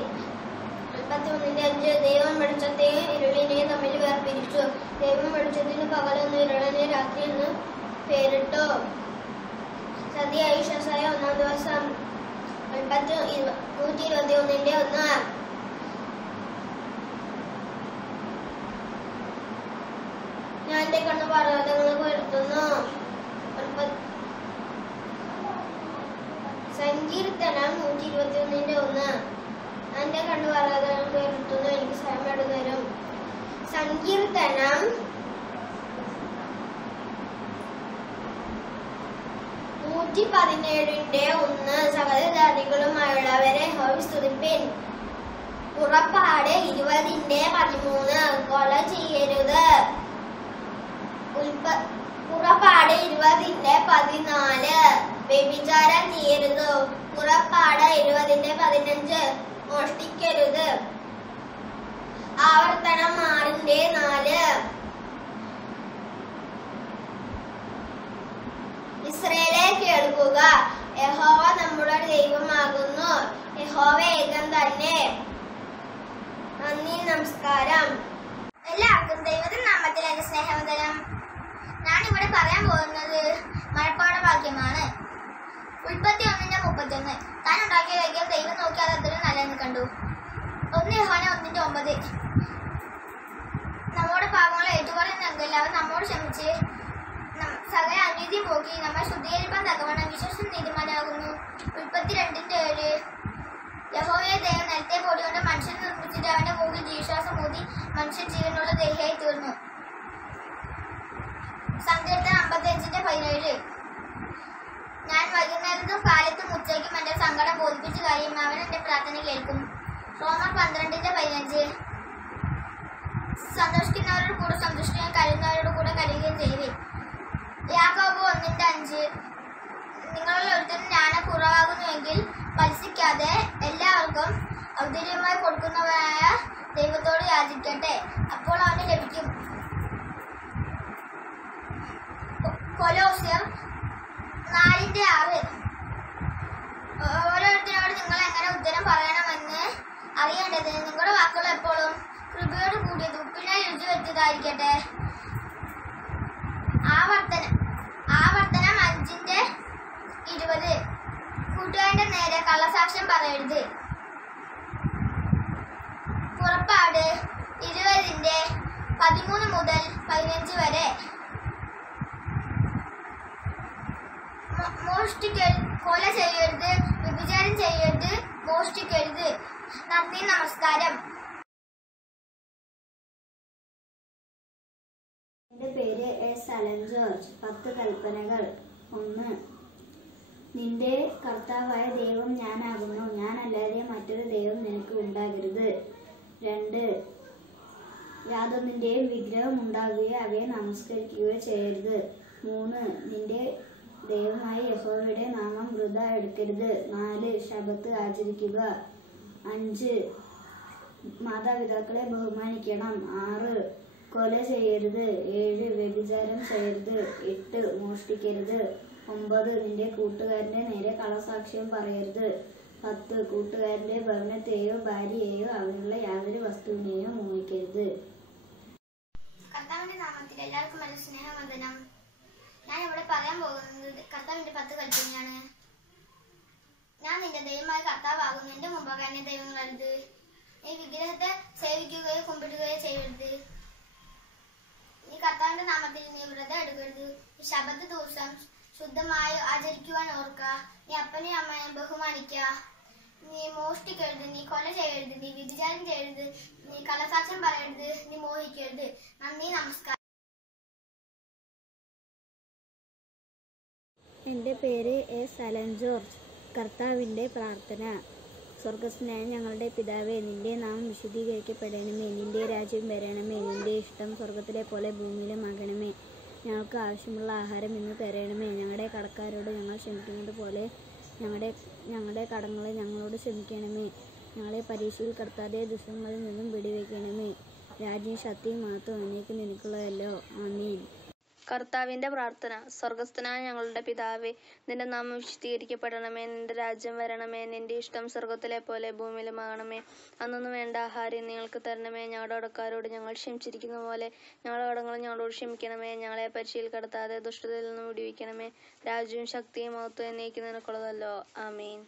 31:5 ദൈവം വെളിച്ചത്തെയും ഇരുളിനെയും തമ്മിൽ വേർപിരിച്ചു. ദൈവം വെളിച്ചത്തിന് പകലെന്ന് ഇരുളിന് രാത്രി എന്ന് പേരിട്ടു. സതിയായി വിശ്വാസായ 1-ാം ദിവസം. 121:1 ഞാൻ എന്റെ കണ്ണ് പർവ്വതങ്ങൾക്ക് ഉയർത്തുന്നു. സങ്കീർത്തനം 121:1 എന്റെ കണ്ണ് പർവ്വതങ്ങൾക്ക് ഉയർത്തുന്നു, എനിക്ക് സഹായം തരും. സങ്കീർത്തനം 117:1 സകല ജാതികളുമായുള്ളവരെ യഹോവയെ സ്തുതിപ്പിൻ. പുറപ്പാട് 20:13 കൊല ചെയ്യരുത്. പുറപ്പാട് 20:14 വ്യഭിചാരം ചെയ്യരുത്. പുറപ്പാട് 20:15 മോഷ്ടിക്കരുത്. ആവർത്തനം 6:4 ഇസ്രായേലേ കേൾക്കുക, യഹോവ നമ്മുടെ ദൈവമാകുന്നു, യഹോവ ഏകൻ തന്നെ. നന്ദി, നമസ്കാരം. എല്ലാവർക്കും ദൈവത്തിന്റെ നാമത്തിൽ എന്റെ സ്നേഹവന്ദനം. ഞാൻ ഇവിടെ പറയാൻ പോകുന്നത് മനപ്പാഠവാക്യമാണ്. 31:31 താൻ ഉണ്ടാക്കിയ വൈകിയ ദൈവം നോക്കി അത് അതൊരു നല്ലതെന്ന് കണ്ടു. 1 യോഹന്നാൻ 1:9 നമ്മുടെ പാപങ്ങളെ ഏറ്റുപറയുന്നെങ്കിൽ അവൻ നമ്മോട് ക്ഷമിച്ച് സകല അനീതി പോക്കി നമ്മെ ശുദ്ധീകരിപ്പാൻ തക്കവണ്ണം വിശ്വസ്തനും നീതിമാനാകുന്നു. 32:7 യഹോവയായ ദൈവം നിലത്തെ പൊടി കൊണ്ട് മനുഷ്യനെ നിർമ്മിച്ചിട്ട് അവന്റെ മൂക്കിൽ ജീവശ്വാസം ഊതി മനുഷ്യൻ ജീവനുള്ള ദേഹിയായി തീർന്നു. സങ്കീർത്തനം 55:17 ഞാൻ വൈകുന്നേരത്തും കാലത്തും ഉച്ചയ്ക്കും എന്റെ സങ്കടം ബോധിപ്പിച്ചു കഴിയും, അവൻ എന്റെ പ്രാർത്ഥന കേൾക്കും. റോമർ 12:15 സന്തോഷിക്കുന്നവരുടെ കൂടെ സന്തോഷിക്കുകയും കരയുന്നവരുടെ കൂടെ കരയുകയും ചെയ്യുവിൻ. യാക്കോബ് 1:5 നിങ്ങളിൽ ഒരുത്തരും ജ്ഞാനം കുറവാകുന്നുവെങ്കിൽ പരിശിക്കാതെ എല്ലാവർക്കും ഔദാര്യമായി കൊടുക്കുന്നവനായ ദൈവത്തോട് യാചിക്കട്ടെ, അപ്പോൾ അവന് ലഭിക്കും. കൊലോസ്യർ 4:6. ഓരോരുത്തരോട് നിങ്ങൾ എങ്ങനെ ഉത്തരം പറയണമെന്ന് അറിയേണ്ടതിന് നിങ്ങളുടെ വാക്കുകൾ എപ്പോഴും കൃപയോട് കൂടിയത് ഉപ്പിനായി രുചി വരുത്തിയതായിരിക്കട്ടെ. ആവർത്തനം 5:20. കൂട്ടുകാരന്റെ നേരെ കള്ളസാക്ഷ്യം പറയരുത്. പുറപ്പാട് 20:13 മുതൽ 15 വരെ. കൊല ചെയ്യരുത്, വ്യഭിചാരം ചെയ്യരുത്, മോഷ്ടിക്കരുത്. നന്ദി, നമസ്കാരം. എൻ്റെ പേര് എസ് അലൻ ജോർജ്. 10 കൽപ്പനകൾ. 1. നിന്റെ കർത്താവായ ദൈവം ഞാനാകുന്നു, ഞാനല്ലാതെ മറ്റൊരു ദൈവം നിനക്ക് ഉണ്ടാകരുത്. 2. യാതൊന്നിൻ്റെയും വിഗ്രഹം ഉണ്ടാകുകയോ അവയെ നമസ്കരിക്കുകയോ ചെയ്യരുത്. 3. നിന്റെ ദൈവമായ യഹോവയുടെ നാമം വൃഥാ എടുക്കരുത്. 4. ശബ്ബത്ത് ആചരിക്കുക. 5. മാതാപിതാക്കളെ ബഹുമാനിക്കണം. 6. കൊല ചെയ്യരുത്. 7. വ്യഭിചാരം ചെയ്യരുത്. 8. മോഷ്ടിക്കരുത്. 9. നിന്റെ കൂട്ടുകാരന്റെ നേരെ കള്ളസാക്ഷ്യം പറയരുത്. 10. കൂട്ടുകാരന്റെ ഭവനത്തെയോ ഭാര്യയെയോ അവനുള്ള യാതൊരു വസ്തുവിനെയോ മോഹിക്കരുത്. കർത്താവിന്റെ നാമത്തിൽ എല്ലാവർക്കും നല്ല സ്നേഹവന്ദനം. ഞാൻ ഇവിടെ പറയാൻ പോകുന്നത് കർത്താവിന്റെ 10 കൽപ്പനയാണ്. ഞാൻ നിന്റെ ദൈവമായ കർത്താവാകുന്നു, എന്റെ മുമ്പാകെ അന്യ ദൈവങ്ങളരുത്. നീ വിഗ്രഹത്തെ സേവിക്കുകയോ കുമ്പിടുകയോ ചെയ്യരുത്. നീ കർത്താവിന്റെ നാമത്തിൽ നീ വ്രതം എടുക്കരുത്. നീ ശബ്ബത്ത് ദിവസം ശുദ്ധമായി ആചരിക്കുവാൻ ഓർക്ക. നീ അപ്പനെയും അമ്മയെയും ബഹുമാനിക്കുക. നീ മോഷ്ടിക്കരുത്, നീ കൊല ചെയ്യരുത്, നീ വ്യഭിചാരം ചെയ്യരുത്, നീ കള്ളസാക്ഷ്യം പറയരുത്, നീ മോഹിക്കരുത്. നന്ദി, നമസ്കാരം. എൻ്റെ പേര് എസ് അലൻ ജോർജ്. കർത്താവിൻ്റെ പ്രാർത്ഥന. സ്വർഗസ്നായ ഞങ്ങളുടെ പിതാവേ, നിന്റെ നാമം വിശുദ്ധീകരിക്കപ്പെടണമേ. നിന്റെ രാജ്യം വരണമേ. നിന്റെ ഇഷ്ടം സ്വർഗത്തിലെ പോലെ ഭൂമിയിലും ആകണമേ. ഞങ്ങൾക്ക് ആവശ്യമുള്ള ആഹാരം ഇന്ന് തരണമേ. ഞങ്ങളുടെ കടക്കാരോട് ഞങ്ങൾ ക്ഷമിക്കുന്നത് പോലെ ഞങ്ങളുടെ കടങ്ങളെ ഞങ്ങളോട് ക്ഷമിക്കണമേ. ഞങ്ങളെ പരീക്ഷയിൽ കടത്താതെ ദുഷ്ടങ്ങളിൽ നിന്നും പിടിവെക്കണമേ. രാജ്യം, ശക്തിയും മഹത്വവും എന്നേക്കും നിനക്കുള്ളതല്ലോ. ആമീൻ. കർത്താവിന്റെ പ്രാർത്ഥന. സ്വർഗസ്ഥനായ ഞങ്ങളുടെ പിതാവേ, നിന്റെ നാമം വിശുദ്ധീകരിക്കപ്പെടണമേ. നിന്റെ രാജ്യം വരണമേ. നിന്റെ ഇഷ്ടം സ്വർഗത്തിലെ പോലെ ഭൂമിയിലുമാകണമേ. അന്നു വേണ്ട ആഹാരം ഞങ്ങൾക്ക് തരണമേ. ഞങ്ങളുടെ കടക്കാരോട് ഞങ്ങൾ ക്ഷമിച്ചിരിക്കുന്ന പോലെ ഞങ്ങളുടെ കടങ്ങൾ ഞങ്ങളോട് ക്ഷമിക്കണമേ. ഞങ്ങളെ പരീക്ഷയിൽ കടത്താതെ ദുഷ്ടതയിൽ നിന്നും വിടുവിക്കണമേ. രാജ്യവും ശക്തിയും മഹത്വവും എന്നേക്കും നിനക്കുള്ളതല്ലോ. ആമീൻ.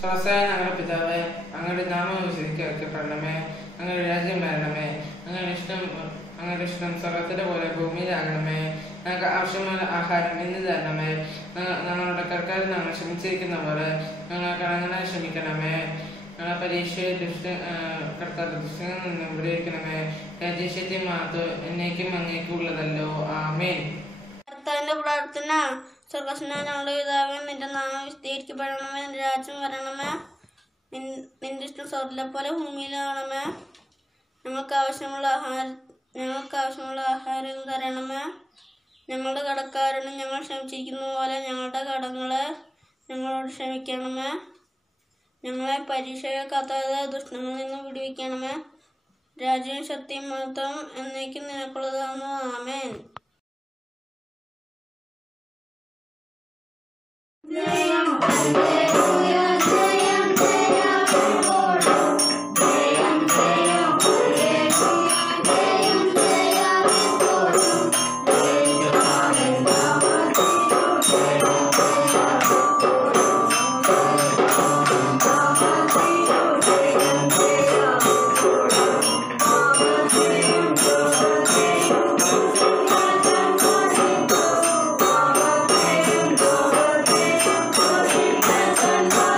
സ്വർഗസ്ഥനായ ഞങ്ങളുടെ പിതാവേ, അങ്ങയുടെ നാമം വിശുദ്ധീകരിക്കപ്പെടണമേ. അങ്ങയുടെ രാജ്യം വരണമേ. അങ്ങയുടെ ഇഷ്ടം സ്വർഗത്തിലെ പോലെ ഭൂമിയിലാകണമേ. ഞങ്ങൾക്ക് ആവശ്യമായ ആഹാരം ഇന്ന് തരണമേ. ഞങ്ങളുടെ കടക്കാരെ ഞങ്ങൾ ക്ഷമിച്ചിരിക്കുന്ന പോലെ ഞങ്ങളുടെ കടങ്ങളെ ക്ഷമിക്കണമേ. ഞങ്ങളുടെ പരീക്ഷയെ കടത്താത്ത ദുഷ്ടങ്ങളിൽ നിന്നും വിടുവിക്കണമേ. രാജ്യശക്തിയും മഹത്വവും എന്നേക്കും അങ്ങേക്കുള്ളതല്ലോ. ആമേൻ. കർത്താവിന്റെ പ്രാർത്ഥന. സ്വർഗസ്നായ ഞങ്ങളുടെ പിതാവേ, നിന്റെ നാമം വിശുദ്ധീകരിക്കപ്പെടണമേ. നിന്റെ രാജ്യം വരണമേ. നിന്റെ ഇഷ്ടം സ്വർഗ്ഗത്തിലെ പോലെ ഭൂമിയിലാകണമേ. ഞങ്ങൾക്ക് ആവശ്യമുള്ള ആഹാരം തരണമേ. ഞങ്ങളുടെ കടക്കാരോട് ഞങ്ങൾ ക്ഷമിച്ചിരിക്കുന്ന പോലെ ഞങ്ങളുടെ കടങ്ങളെ ഞങ്ങളോട് ക്ഷമിക്കണമേ. ഞങ്ങളെ പരീക്ഷയെ കത്താതെ ദുഷ്ടങ്ങളിൽ നിന്ന് വിടുവിക്കണമേ. രാജ്യവും ശക്തിയും മഹത്വവും എന്നേക്കും നിനക്കുള്ളതാകുന്നു. ആമേൻ. Thank you.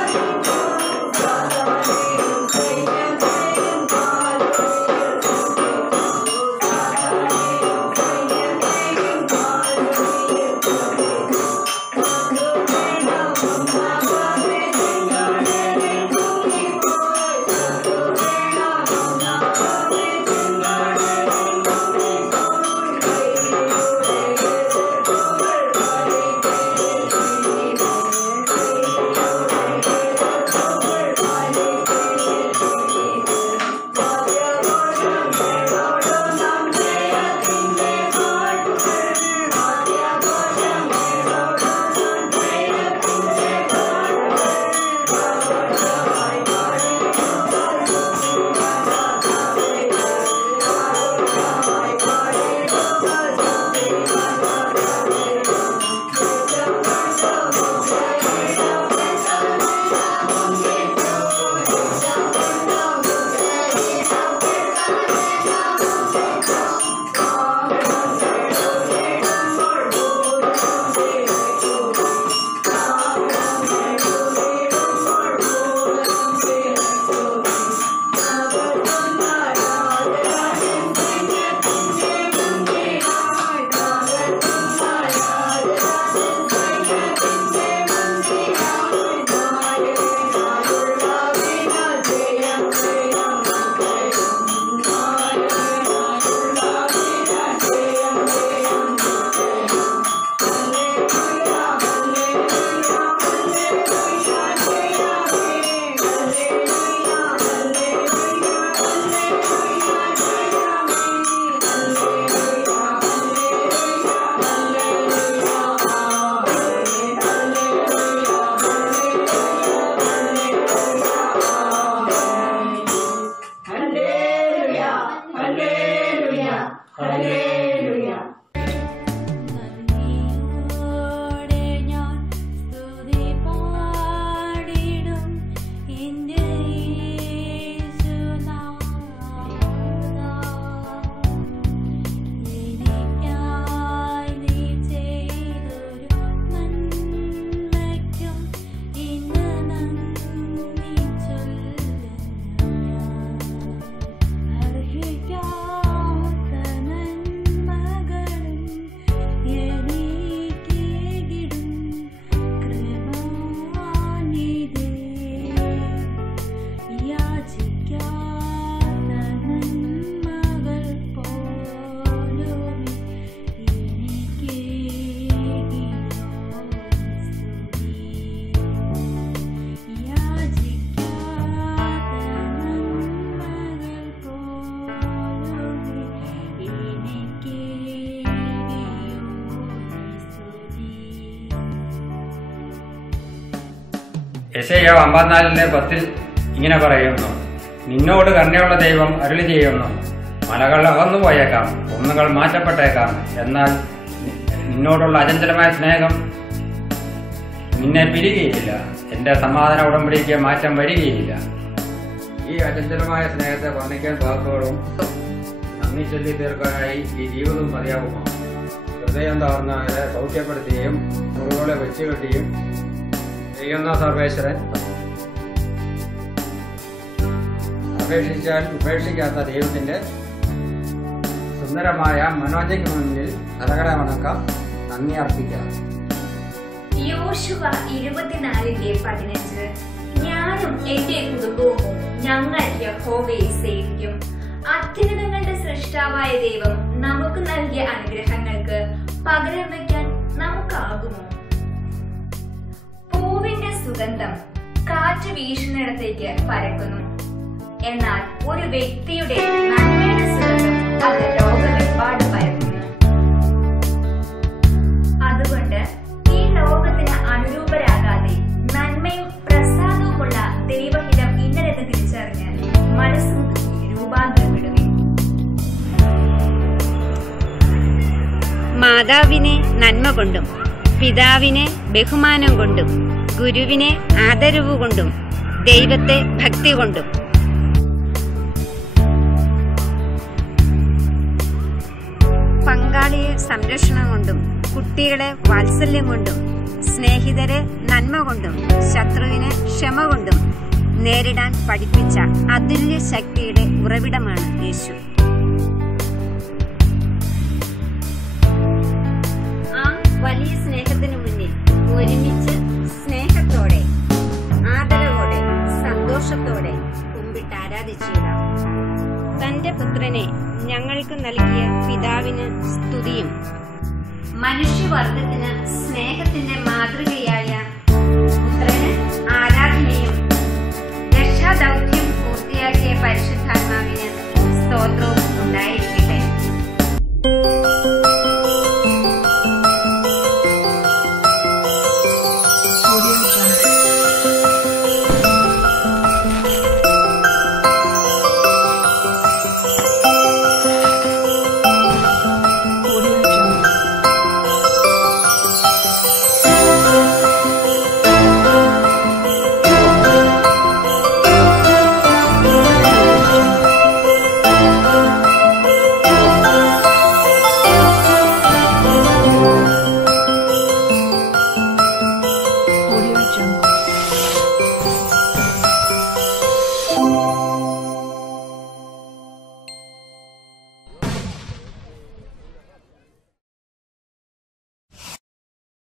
യെശയ്യാ 54:10 ഇങ്ങനെ പറയുന്നു, നിന്നോട് കരുണയുള്ള ദൈവം അരുളി ചെയ്യുന്നു, മലകൾ അകന്നു പോയേക്കാം, കുന്നുകൾ മാറ്റപ്പെട്ടേക്കാം, എന്നാൽ നിന്നോടുള്ള അചഞ്ചലമായ സ്നേഹം നിന്നെ പിരികയില്ല, എന്റെ സമാധാന ഉടമ്പടിക്ക് മാറ്റം വരികയില്ല. ഈ അചഞ്ചലമായ സ്നേഹത്തെ വർണ്ണിക്കാൻ വാക്കുകളും നന്ദി ചൊല്ലി തീർക്കാനായി ഈ ജീവിതവും മതിയാകുമോ? ഹൃദയം താർന്നവരെ സൗഖ്യപ്പെടുത്തുകയും മുറിവുകളെ വെച്ചുകെട്ടിയും ചെയ്യുന്ന സർവേശ്വരൻ, അപേക്ഷിച്ചാൽ ഉപേക്ഷിക്കാത്ത ദൈവത്തിന്റെ സുന്ദരമായ മനോജയ്ക്ക് മുന്നിൽ തലകട വണക്കം, നന്ദി അർപ്പിക്കാം. യോശുവ 24:15 ഞാനും എന്റെ കുടുംബവും ഞങ്ങൾ യഹോവയെ സേവിക്കും. അത്യുന്നതങ്ങളുടെ സൃഷ്ടാവായ ദൈവം നമുക്ക് നൽകിയ അനുഗ്രഹങ്ങൾക്ക് പകരം വയ്ക്കാൻ നമുക്കാകുമോ? പൂവിന്റെ സുഗന്ധം കാറ്റ് വീശുന്നിടത്തേക്ക് പരക്കുന്നു, എന്നാൽ ഒരു വ്യക്തിയുടെ നന്മയുടെ സുഗന്ധം അത് ലോകമെമ്പാടും പരക്കുന്നു. അതുകൊണ്ട് ഈ ലോകത്തിന് അനുരൂപരാകാതെ നന്മയും പ്രസാദവുമുള്ള ദൈവഹിതം ഇന്നലെന്ന് തിരിച്ചറിഞ്ഞ് മനസ്സും രൂപാന്തരപ്പെടുകയും മാതാവിനെ നന്മ കൊണ്ടും പിതാവിനെ ബഹുമാനം കൊണ്ടും ഗുരുവിനെ ആദരവ് കൊണ്ടും ദൈവത്തെ ഭക്തി കൊണ്ടും പങ്കാളിയെ സംരക്ഷണം കൊണ്ടും കുട്ടികളെ വാത്സല്യം കൊണ്ടും സ്നേഹിതരെ നന്മ കൊണ്ടും ശത്രുവിനെ ക്ഷമ കൊണ്ടും നേരിടാൻ പഠിപ്പിച്ച അതുല്യ ശക്തിയുടെ ഉറവിടമാണ് യേശു. ആ വലിയ സ്നേഹത്തിനു മുന്നിൽ ഒരുമിച്ച് സ്നേഹത്തോടെ ആദരവോടെ സന്തോഷത്തോടെ കുമ്പിട്ട് ആരാധിച്ചിടാം. തന്റെ പുത്രനെ ഞങ്ങൾക്ക് നൽകിയ പിതാവിന്